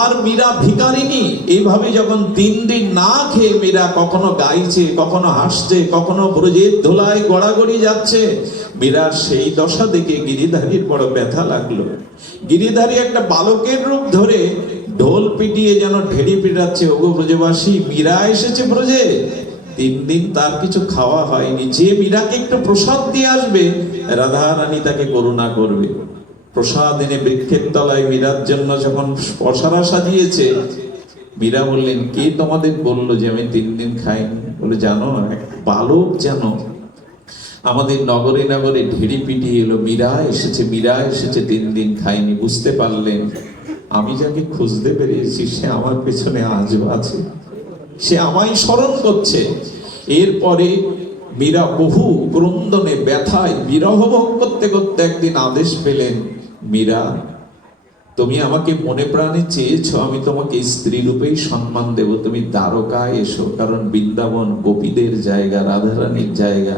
আর মীরা ভিখারিণী এইভাবে যখন 3 দিন না খেয়ে মীরা কখনো গাইছে, কখনো হাসছে, কখনো ব্রজের ধুলায় গড়াগড়ি যাচ্ছে, মীরার সেই দশা দেখে গিরিধারীর বড় ব্যথা লাগলো। গিরিধারী একটা বালকের রূপ ধরে ঢোল পিটিয়ে যেন ঢেড়ি পিটাচ্ছে, ওগো ব্রজবাসী, মীরা এসেছে ব্রজে। 3 দিন তার কিছু খাওয়া হয়নি, যে মীরাকে একটু প্রসাদ দিয়ে আসবে রাধা রানী তাকে করুণা করবে। প্রসাদ এনে বৃক্ষের তলায় মীরার জন্য যখন পসারা সাজিয়েছে, মীরা বললেন, কে তোমাদের বললো যে আমি 3 দিন খাইনি? বলে, জানো এক বালক যেন আমাদের নগরে নগরে ঢেড়ি পিটিয়ে এলো, মীরা এসেছে, মীরা এসেছে, 3 দিন খাইনি। বুঝতে পারলেন আমি যাকে খুঁজতে পেরেছি সে আমার পেছনে আজও আছে, সে আমায় স্মরণ করছে। এরপরে মীরা বহু ক্রন্দনে ব্যথায় বিরহ ভোগ করতে করতে একদিন আদেশ পেলেন, মীরা তুমি আমাকে মনে প্রাণে চেয়েছো, আমি তোমাকে স্ত্রী রূপেই সম্মান দেব, তুমি দ্বারকায় এসো। কারণ বৃন্দাবন গোপীদের জায়গা, রাধারানীর জায়গা।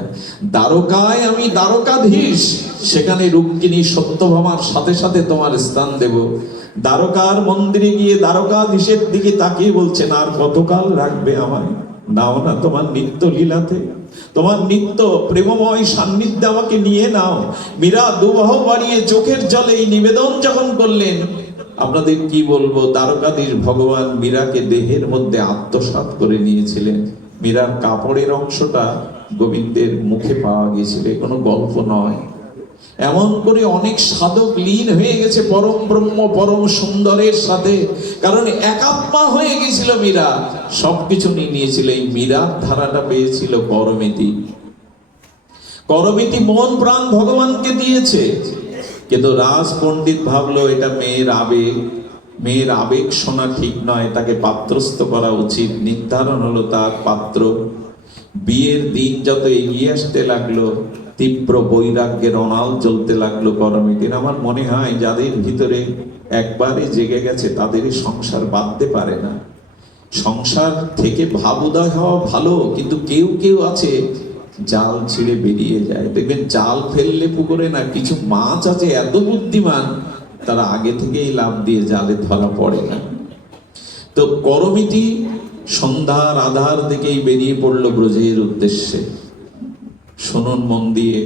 দ্বারকায় আমি দ্বারকাধীশ, সেখানে রুক্মিণী সত্যভামার সাথে সাথে তোমার স্থান দেব। দ্বারকার মন্দিরে গিয়ে দ্বারকাধীশের দিকে তাকিয়ে বলছেন, আর কতকাল রাখবে আমায়? নাও না তোমার নিত্য লীলাতে, তোমার নিত্য প্রেমময় সান্নিধ্যে আমাকে নিয়ে নাও। মীরা দুবাহু বাড়িয়ে চোখের জলে এই নিবেদন যখন করলেন, আপনাদের কি বলবো, দ্বারকাধীশ ভগবান মীরাকে দেহের মধ্যে আত্মসাৎ করে নিয়েছিলেন। মীরার কাপড়ের অংশটা গোবিন্দের মুখে পাওয়া গিয়েছিল, কোনো গল্প নয়। এমন করে অনেক সাধক লীন হয়ে গেছে পরম ব্রহ্ম পরম সুন্দরের সাথে, কারণ একাত্মা হয়ে গেছিল মীরা, সবকিছু নিয়ে নিয়েছিল। এই মীরার ধারাটা পেয়েছিল করমিতি। করমিতি মন প্রাণ ভগবানকে দিয়েছে, কিন্তু রাজ পণ্ডিত ভাবলো এটা মেয়ের আবেগ, মেয়ের আবেগ শোনা ঠিক নয়, তাকে পাত্রস্থ করা উচিত। নির্ধারণ হলো তার পাত্র। বিয়ের দিন যত এগিয়ে আসতে লাগলো, তীব্র বৈরাগ্যের অনাল জ্বলতে লাগলো করমিতির। আমার মনে হয় যাদের ভিতরে একবারে জেগে গেছে তাদেরই সংসার বাঁধতে পারে না। সংসার থেকে ভাব উদয় হওয়া ভালো, কিন্তু কেউ কেউ আছে জাল ছিঁড়ে বেরিয়ে যায়। দেখবেন জাল ফেললে পুকুরে না, কিছু মাছ আছে এত বুদ্ধিমান, তারা আগে থেকেই লাভ দিয়ে জালে ধরা পড়ে না। তো করমিতি সন্ধ্যার আধার থেকেই বেরিয়ে পড়লো ব্রজের উদ্দেশ্যে। শুনুন মন দিয়ে,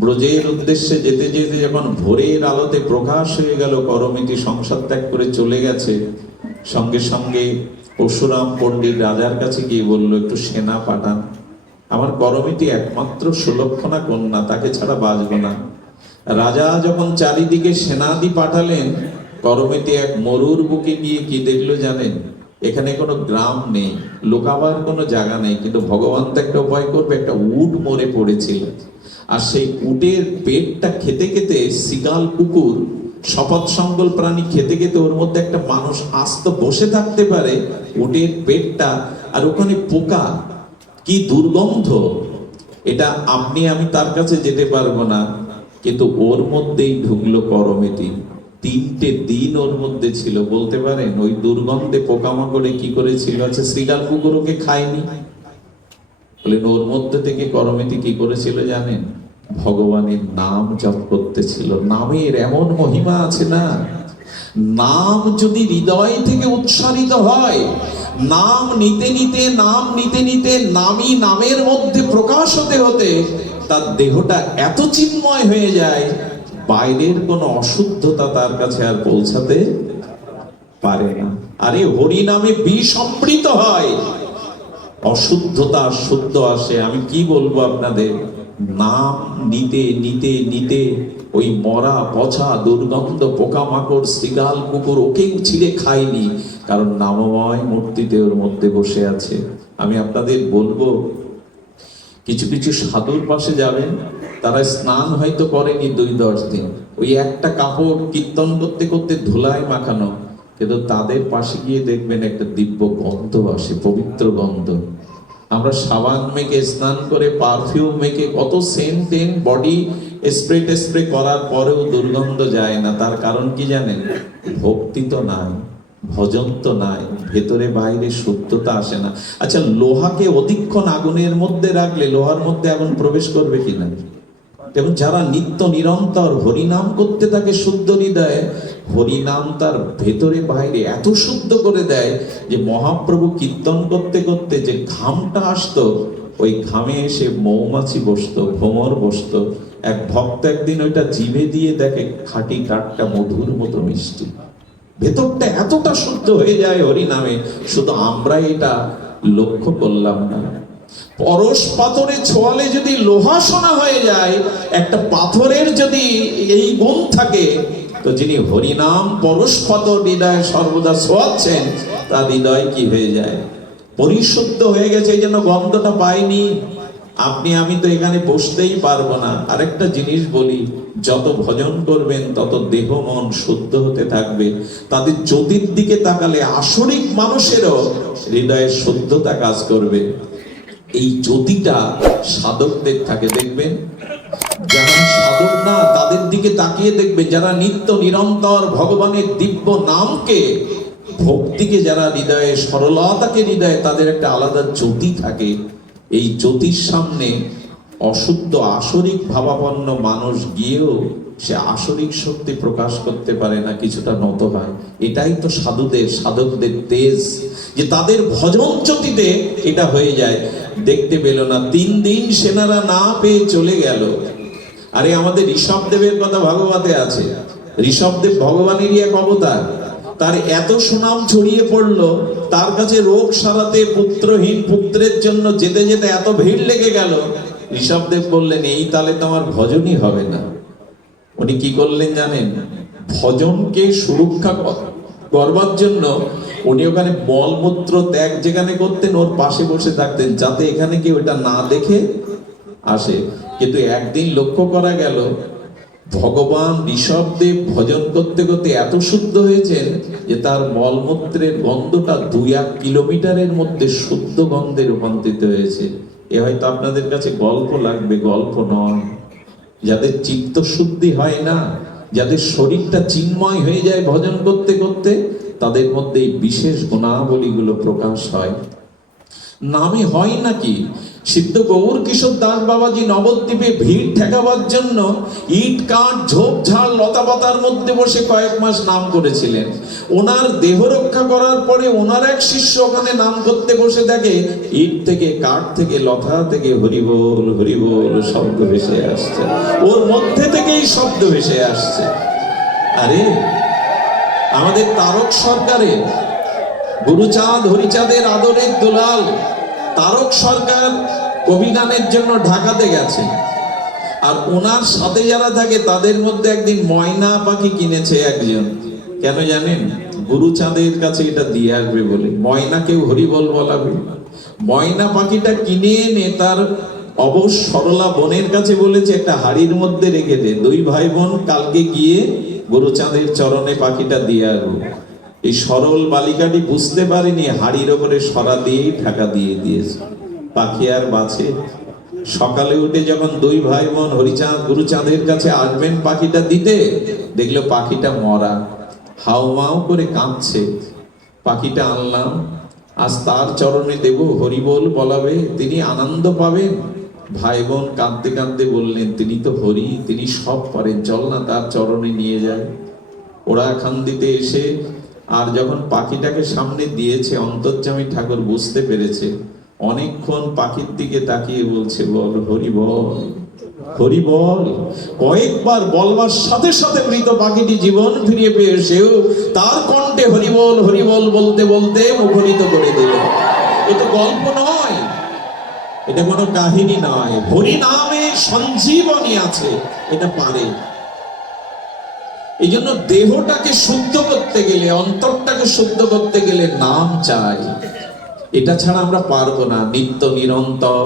ব্রজের উদ্দেশ্যে যেতে যেতে যখন ভোরের আলোতে প্রকাশ হয়ে গেল করমিতি সংসার ত্যাগ করে চলে গেছে, সঙ্গে সঙ্গে পরশুরাম পণ্ডিত রাজার কাছে গিয়ে বলল, একটু সেনা পাঠান, আমার করমিতি একমাত্র সুলক্ষণা কন্যা, তাকে ছাড়া বাঁচব না। রাজা যখন চারিদিকে সেনাদি পাঠালেন, করমিতি এক মরুর বুকে গিয়ে কি দেখলো জানেন? এখানে কোনো গ্রাম নেই, লোকাবার কোনো জায়গা নেই, কিন্তু ভগবান তো একটা উপায় করবে। একটা উট মরে পড়েছিল, আর সেই উটের পেটটা খেতে খেতে সিগাল কুকুর, শপথ সঙ্গল প্রাণী খেতে খেতে ওর মধ্যে একটা মানুষ আস্ত বসে থাকতে পারে, উটের পেটটা, আর ওখানে পোকা, কি দুর্গন্ধ! এটা আপনি আমি তার কাছে যেতে পারবো না, কিন্তু ওর মধ্যেই ঢুকলো করমিতি। 3টে দিন ওর মধ্যে ছিল। বলতে পারেন ওই দুর্গন্ধে পোকামাকড়ে কি করেছিল? আচ্ছা, শ্রীলাল কুকুর ওকে খায়নি, বলেন ওর মধ্যে থেকে করমিতি কি করেছিল জানেন? ভগবানের নাম জপ করতেছিল। নামের এমন মহিমা আছে না, নাম যদি হৃদয় থেকে উচ্চারিত হয়, নাম নিতে নিতে নাম নিতে নিতে নামই নামের মধ্যে প্রকাশ হতে হতে তার দেহটা এত চিন্ময় হয়ে যায়, বাইরের কোনো অশুদ্ধতা তার কাছে আর পৌঁছাতে পারে না। আরে হরি নামে বিষ অমৃত হয়, অশুদ্ধতা শুদ্ধ আসে। আমি কি বলবো আপনাদের, নাম নিতে নিতে নিতে ওই মরা পচা দুর্গন্ধ পোকামাকড় শ্রীগাল কুকুর ওকেও ছিঁড়ে খায়নি, কারণ নামময় মূর্তিতে ওর মধ্যে বসে আছে। আমি আপনাদের বলবো, কিছু কিছু সাধুর পাশে যাবেন, তারা স্নান হয়তো করেনি 2-10 দিন, ওই একটা কাপড় কীর্তন করতে করতে ধুলায় মাখানো, কিন্তু তাদের পাশে গিয়ে দেখবেন একটা দিব্য গন্ধ আসে, পবিত্র গন্ধ। আমরা সাবান মেখে, স্নান করে, পারফিউম মেখে, কত সেন্ট বডি স্প্রে করার পরেও দুর্গন্ধ যায় না। তার কারণ কি জানেন? ভক্তি তো নাই, ভজন তো নাই, ভেতরে বাইরে শুদ্ধতা আসে না। আচ্ছা, লোহাকে অধিকক্ষণ আগুনের মধ্যে রাখলে লোহার মধ্যে আগুন প্রবেশ করবে কিনা? এবং যারা নিত্য নিরন্তর হরিনাম করতে থাকে শুদ্ধ হৃদয়ে, হরিনাম তার ভেতরে বাইরে এত শুদ্ধ করে দেয় যে মহাপ্রভু কীর্তন করতে করতে যে ঘামটা আসতো, ওই ঘামে এসে মৌমাছি বসতো, ভ্রমর বসতো। এক ভক্ত একদিন ওইটা জিভে দিয়ে দেখে খাঁটি টাটকা মধুর মতো মিষ্টি, ভেতরটা এতটা শুদ্ধ হয়ে যায় হরিনামে। শুধু আমরা এটা লক্ষ্য করলাম না। পরশ পাথরে ছোঁয়ালে যদি লোহা সোনা হয়ে যায়, একটা পাথরের যদি এই গুণ থাকে, তো যিনি হরিনাম পরশ পাথর হৃদয়ে সর্বদা ছোঁয়াচ্ছেন, তার হৃদয় কি হয়ে যায়? পরিশুদ্ধ হয়ে গেছে, এই জন্য গন্ধটা পাইনি। আপনি আমি তো এখানে বসতেই পারবো না। আরেকটা জিনিস বলি, যত ভজন করবেন তত দেহ মন শুদ্ধ হতে থাকবে। তাদের জ্যোতির দিকে তাকালে আসরিক মানুষেরও হৃদয়ে শুদ্ধতা কাজ করবে। এই জ্যোতিটা সাধকদের থাকে, দেখবেন যারা সাধক না তাদের দিকে তাকিয়ে দেখবে, যারা নিত্য নিরন্তর ভগবানের দিব্য নামকে, ভক্তিকে, যারা হৃদয়ে, সরলতাকে হৃদয়ে, তাদের একটা আলাদা জ্যোতি থাকে। এই জ্যোতির সামনে অশুদ্ধ আসরিক ভাবাপন্ন মানুষ গিয়েও সে আসরিক শক্তি প্রকাশ করতে পারে না, কিছুটা নত হয়। এটাই তো সাধুদের, সাধকদের তেজ, যে তাদের ভজন জ্যোতিতে এটা হয়ে যায়। দেখতে পেল না, 3 দিন সেনারা না পেয়ে চলে গেল। আরে আমাদের ঋষভদেবের কথা ভাগবতে আছে। ঋষভদেব ভগবানেরই এক অবতার। তার এত সুনাম ছড়িয়ে পড়লো, তার কাছে রোগ সারাতে পুত্রহীন পুত্রের জন্য যেতে যেতে এত ভিড় লেগে গেল। ঋষভদেব বললেন, এই তালে তো আমার ভজনই হবে না। উনি কি করলেন জানেন? ভজনকে সুরক্ষা করবার জন্য উনি ওখানে মলমূত্র ত্যাগ যেখানে করতেন, ওর পাশে বসে থাকতেন, যাতে এখানে কেউ এটা না দেখে আসে। কিন্তু একদিন লক্ষ্য করা গেল, ভগবান ঋষভদেব ভজন করতে করতে এত শুদ্ধ হয়েছেন যে তার মলমূত্রের গন্ধটা 2-1 কিলোমিটারের মধ্যে শুদ্ধ গন্ধে রূপান্তরিত হয়েছে। এ হয়তো আপনাদের কাছে গল্প লাগবে, গল্প নয়। যাদের চিত্ত শুদ্ধি হয় না, যাদের শরীরটা চিন্ময় হয়ে যায় ভজন করতে করতে, তাদের মধ্যে এই বিশেষ গুণাবলীগুলো প্রকাশ হয়। নামে হয় নাকি? সিদ্ধ গৌর কিশোর দাস বাবাজি নবদ্বীপে ভিড় ঠেকাবার জন্য ইট কাঠ ঝোপঝাড় লতাপাতার মধ্যে বসে কয়েক মাস নাম করেছিলেন। ওনার দেহ রক্ষা করার পরে ওনার এক শিষ্য ওখানে নাম করতে বসে থাকে, ইট থেকে, কাঠ থেকে, লতা থেকে হরিবোল হরিবোল শব্দ ভেসে আসছে, ওর মধ্যে থেকেই শব্দ ভেসে আসছে। আরে আমাদের তারক সরকারের, গুরুচাঁদ হরিচাঁদের আদরের দুলাল তারক সরকার কবি গানের জন্য ঢাকাতে গেছে, আর ওনার সাথে যারা থাকে তাদের মধ্যে একদিন ময়না পাখি কিনেছে একজন। কেন জানেন? গুরুচাঁদের কাছে এটা দিয়ে আসবে বলে। ময়নাকেও হরিবল বলাবে। ময়না পাখিটা কিনে এনে তার অবশ সরলা বোনের কাছে বলেছে, একটা হাড়ির মধ্যে রেখে দে, 2 ভাই বোন কালকে গিয়ে গুরুচাঁদের চরণে পাখিটা দিয়ে আসবো। এই সরল বালিকাটি বুঝতে পারেনি, হাড়ির ওপরে সরা দিয়েই ঢাকা দিয়ে দিয়েছে। পাখি আর বাঁচে? সকালে উঠে যখন 2 ভাই বোন হরিচাঁদ গুরুচাঁদের কাছে আসবেন পাখিটা দিতে, দেখলো পাখিটা মরা, হাউমাউ করে কাঁদছে। পাখিটা আনলাম, আজ তার চরণে দেব, হরিবোল বলাবে, তিনি আনন্দ পাবেন। ভাই বোন কাঁদতে কাঁদতে বললেন, তিনি তো হরি, তিনি সব পারেন, চল না তার চরণে নিয়ে যায়। ওরা খান্দিতে এসে আর যখন পাখিটাকে সামনে দিয়েছে, অন্তর্যামী ঠাকুর বুঝতে পেরেছে। অনেকক্ষণ পাখির দিকে তাকিয়ে বলছে, বল হরি বল, হরি বল। কয়েকবার বলবার সাথে সাথে মৃত পাখিটি জীবন ফিরিয়ে পেয়ে সেও তার কণ্ঠে হরিবল হরিবল বলতে বলতে মুখরিত করে দিল। এটা গল্প নয়, এটা কোনো কাহিনী নয়। হরি নামে সঞ্জীবনী আছে, এটা পারে। এই জন্য দেহটাকে শুদ্ধ করতে গেলে, অন্তরটাকে শুদ্ধ করতে গেলে নাম চাই। এটা ছাড়া আমরা পারবো না। নিত্য নিরন্তর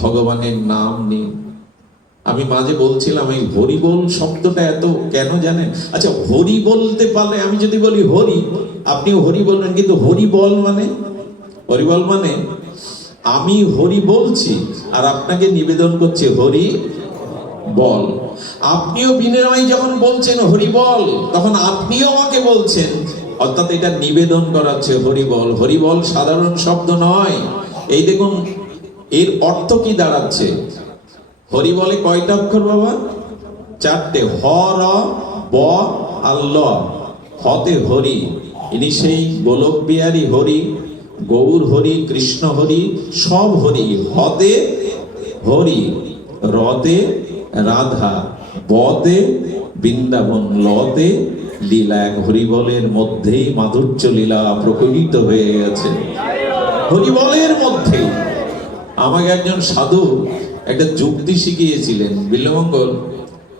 ভগবানের নাম নিন। আমি মাঝে বলছিলাম এই হরিবোল শব্দটা এত কেন জানেন? আচ্ছা, হরি বলতে পারলে, আমি যদি বলি হরি, আপনিও হরি বলবেন, কিন্তু হরিবল মানে, হরিবল মানে আমি হরি বলছি আর আপনাকে নিবেদন করছে হরি বল। আপনিও বিনয় যখন বলছেন হরি বল, তখন আপনিও আমাকে বলছেন, অর্থাৎ এটা নিবেদন করাচ্ছে হরি বল। হরি বল সাধারণ শব্দ নয়। এই দেখুন এর অর্থ কি দাঁড়াচ্ছে। হরি বলে কয়টা অক্ষর বাবা? চারটে। হ, র, ব আর ল। হতে হরি, ইনি সেই গোলক বিহারী হরি, গৌর হরি, কৃষ্ণ হরি, সব হরি। হতে হরি, রতে রাধা, বতে বৃন্দাবন, লতে লীলা। এক হরিবলের মধ্যেই মাধুর্য লীলা প্রকটিত হয়ে গেছে, হরিবলের মধ্যে। আমাকে একজন সাধু একটা যুক্তি শিখিয়েছিলেন, বিল্লমঙ্গল,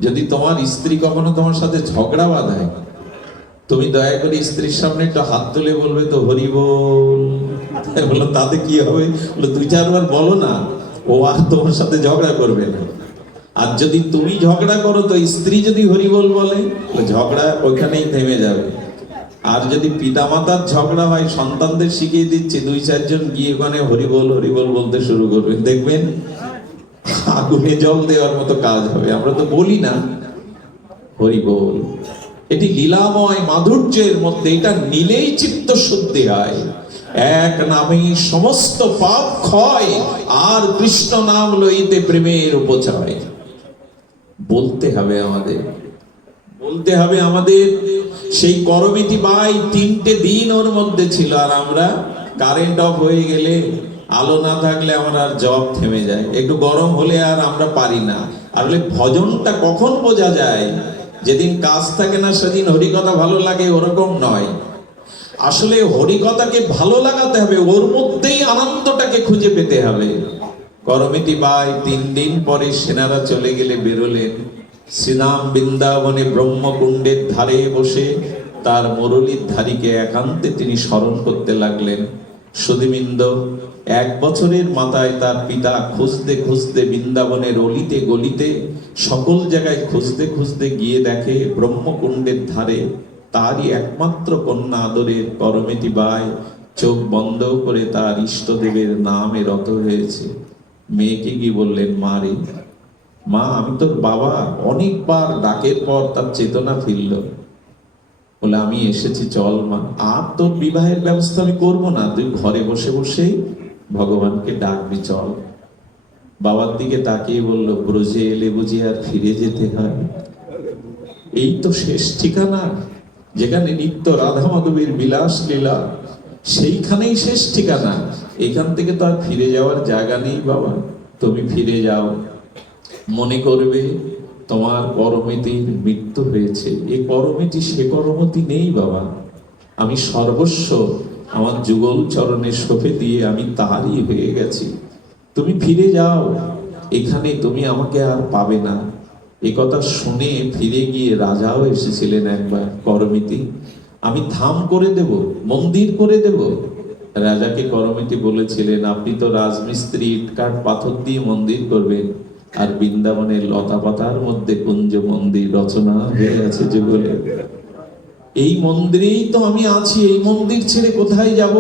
যদি তোমার স্ত্রী কখনো তোমার সাথে ঝগড়া বাঁধায়, তুমি দয়া করে স্ত্রীর সামনে একটু হাত তুলে বলবে তো হরি বল। বললো তাতে কি হবে? বললো 2-4 বার বলো না, ও আর তোমার সাথে ঝগড়া করবে না। আর যদি তুমি ঝগড়া করো তো স্ত্রী যদি হরি বল বলে, ঝগড়া ওইখানেই থেমে যাবে। আর যদি পিতামাতার ঝগড়া হয়, সন্তানদের শিখিয়ে দিচ্ছে 2-4 জন গিয়ে ওখানে হরিবল হরিবল বলতে শুরু করবে, দেখবেন আগুনে জল দেওয়ার মতো কাজ হবে। আমরা তো বলি না হরিবল। এটি লীলাময় মাধুর্যের মধ্যে, এটা নিলেই চিত্ত শুদ্ধি হয়। এক নামে সমস্ত পাপ ক্ষয়, আর কৃষ্ণ নাম লইতে প্রেমের উপচয়। বলতে হবে আমাদের, বলতে হবে আমাদের। সেই করমিতি বাই 3টে দিন ওর মধ্যে ছিল, আর আমরা কারেন্ট অফ হয়ে গেলে, আলো না থাকলে আমার আর জব থেমে যায়, একটু গরম হলে আর আমরা পারি না। আর ভজনটা কখন বোঝা যায়? যেদিন কাজ থাকে না সেদিন হরিকথা ভালো লাগে, ওরকম নয়। আসলে হরিকথাকে ভালো লাগাতে হবে, ওর মধ্যেই আনন্দটাকে খুঁজে পেতে হবে। করমিতি বাই 3 দিন পরে সেনারা চলে গেলে বেরোলেন। শ্রীরাম বৃন্দাবনে ব্রহ্মকুণ্ডের ধারে বসে তার মুরলীর ধারীকে একান্তে তিনি স্মরণ করতে লাগলেন। সুধীবৃন্দ, 1 বছরের মাথায় তার পিতা খুঁজতে খুঁজতে বৃন্দাবনের অলিতে গলিতে সকল জায়গায় খুঁজতে খুঁজতে গিয়ে দেখে ব্রহ্মকুণ্ডের ধারে তারই একমাত্র কন্যা আদরের করমিতি বাই চোখ বন্ধ করে তার ইষ্টদেবের নামে রত হয়েছে। মেয়েকে গিয়ে বললেন, মা রে, মা আমি তোর বাবা। অনেকবার ডাকের পর তার চেতনা ফিরল। বলে, আমি এসেছি, চল মা। আর তোর বিবাহের ব্যবস্থা আমি করবো না, তুই ঘরে বসে বসেই ভগবানকে ডাকবি, চল। বাবার দিকে তাকিয়ে বলল, ব্রজে এলে বুঝি আর ফিরে যেতে হয়? এই তো শেষ ঠিকানা, যেখানে নিত্য রাধা মাধবের বিলাস লীলা, সেইখানেই শেষ ঠিকানা। এখান থেকে তো আর ফিরে যাওয়ার জায়গা নেই বাবা। তুমি ফিরে যাও, মনে করবে তোমার করমিতির মৃত্যু হয়েছে। এই করমিতি সে করমতি নেই বাবা। আমি সর্বস্ব আমার যুগল চরণে সঁপে দিয়ে আমি তারই হয়ে গেছি। তুমি ফিরে যাও, এখানে তুমি আমাকে আর পাবে না। এ কথা শুনে ফিরে গিয়ে রাজাও এসেছিলেন একবার। করমিতি, আমি ধাম করে দেব, মন্দির করে দেব। রাজাকে করমিতি বলেছিলেন, আপনি তো রাজমিস্ত্রি, ইটকাঠ পাথর দিয়ে মন্দির করবেন, আর বৃন্দাবনের লতা পাতার মধ্যে কুঞ্জ মন্দির রচনা হয়ে আছে যুগলে। এই মন্দিরেই তো আমি আছি, এই মন্দির ছেড়ে কোথায় যাব?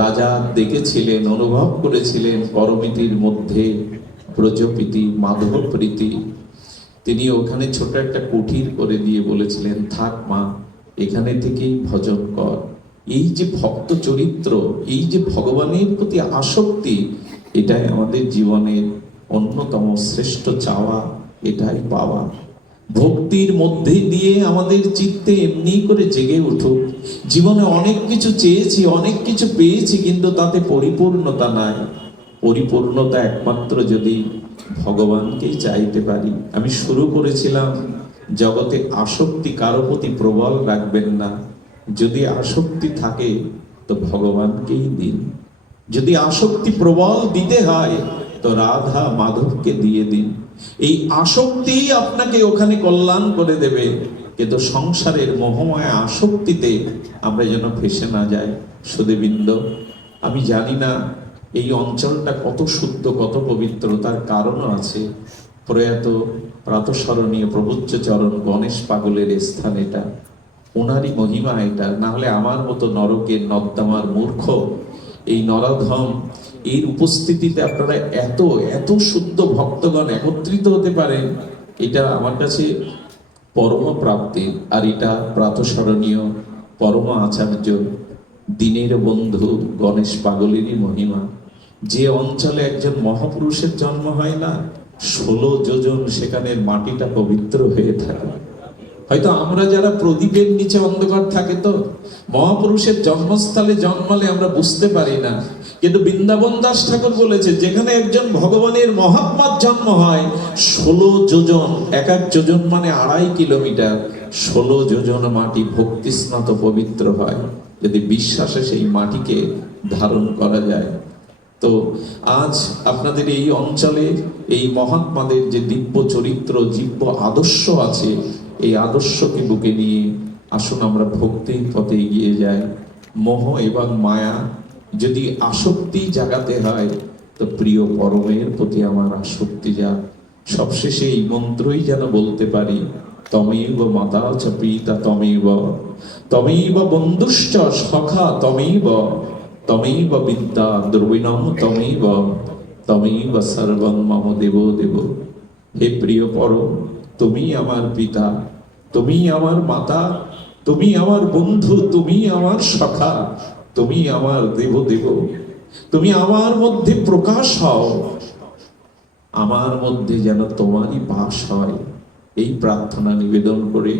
রাজা দেখেছিলেন, অনুভব করেছিলেন করমিতির মধ্যে ব্রজপ্রীতি, মাধব প্রীতি। তিনি ওখানে ছোট একটা কুঠির করে দিয়ে বলেছিলেন, থাক মা, এখানে থেকেই ভজন কর। এই যে ভক্ত চরিত্র, এই যে ভগবানের প্রতি আসক্তি, এটাই আমাদের জীবনের অন্যতম শ্রেষ্ঠ চাওয়া, এটাই পাওয়া। ভক্তির মধ্যে দিয়ে আমাদের চিত্তে এমনি করে জেগে উঠুক। জীবনে অনেক কিছু চেয়েছি, অনেক কিছু পেয়েছি, কিন্তু তাতে পরিপূর্ণতা নাই। পরিপূর্ণতা একমাত্র যদি ভগবানকেই চাইতে পারি। আমি শুরু করেছিলাম, জগতে আসক্তি কারো প্রতি প্রবল রাখবেন না। যদি আসক্তি থাকে তো ভগবানকেই দিন। যদি আসক্তি প্রবল দিতে হয় তো রাধা মাধবকে দিয়ে দিন। এই আসক্তি আপনাকে ওখানে কল্যাণ করে দেবে। কিন্তু সংসারের মোহময় আসক্তিতে আমরা যেন ফেসে না যাই। সুধীবৃন্দ, আমি জানি না এই অঞ্চলটা কত শুদ্ধ, কত পবিত্র তার কারণও আছে। প্রয়াত প্রাতঃস্মরণীয় প্রবোচ্চ চরণ গণেশ পাগলের স্থান এটা, ওনারই মহিমা এটা। না হলে আমার মতো নরকের নর্দমার মূর্খ এই নরাধম এর উপস্থিতিতে আপনারা এত এত শুদ্ধ ভক্তগণ একত্রিত হতে পারেন, এটা আমার কাছে পরম প্রাপ্তির। আর এটা প্রাতঃস্মরণীয় পরম আচার্য দিনের বন্ধু গণেশ পাগলেরই মহিমা। যে অঞ্চলে একজন মহাপুরুষের জন্ম হয় না, 16 যোজন সেখানের মাটিটা পবিত্র হয়ে থাকে। হয়তো আমরা যারা প্রদীপের নিচে অন্ধকার থাকে, তো মহাপুরুষের জন্মস্থলে জন্মালে আমরা বুঝতে পারি না। কিন্তু বৃন্দাবন দাস ঠাকুর বলেছে, যেখানে একজন ভগবানের মহাত্মার জন্ম হয়, 16 যোজন, এক এক যোজন মানে 2.5 কিলোমিটার, 16 যোজন মাটি ভক্তি স্নাত পবিত্র হয়, যদি বিশ্বাসে সেই মাটিকে ধারণ করা যায়। তো আজ আপনাদের এই অঞ্চলে এই মহাত্মাদের যে দিব্য চরিত্র, দিব্য আদর্শ আছে, এই আদর্শকে বুকে নিয়ে আসুন আমরা ভক্তির পথে এগিয়ে যাই। মোহ এবং মায়া যদি আসক্তি জাগাতে হয়, তো প্রিয় পরমের প্রতি আমার আসক্তি যা। সবশেষে এই মন্ত্রই যেন বলতে পারি, তমেব মাতা চ পিতা তমেব, তমেব বন্ধুশ্চ সখা তমেব, তমেব বিদ্যা দ্রবিণম তমেব, তমেব সর্বং মম দেব দেব। হে প্রিয় পরম, তুমি আমার পিতা, তুমি আমার মাতা, তুমি আমার বন্ধু, তুমি আমার সখা, তুমি আমার দেব দেব। তুমি আমার মধ্যে প্রকাশ হও, আমার মধ্যে যেন তোমারই বাস হয়। এই প্রার্থনা নিবেদন করে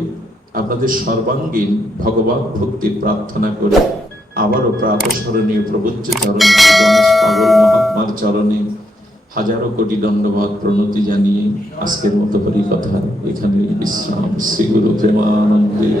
আপনাদের সর্বাঙ্গীন ভগবত ভক্তির প্রার্থনা করে আবারও প্রাতঃস্মরণীয় প্রবোচ্চ চরণ গণেশ পাগল মহাত্মার চরণে হাজারো কোটি দণ্ডবাদ প্রণতি জানিয়ে আজকের মতো হরি কথা এখানে বিশ্রাম। শ্রী গুরু প্রেমানন্দে।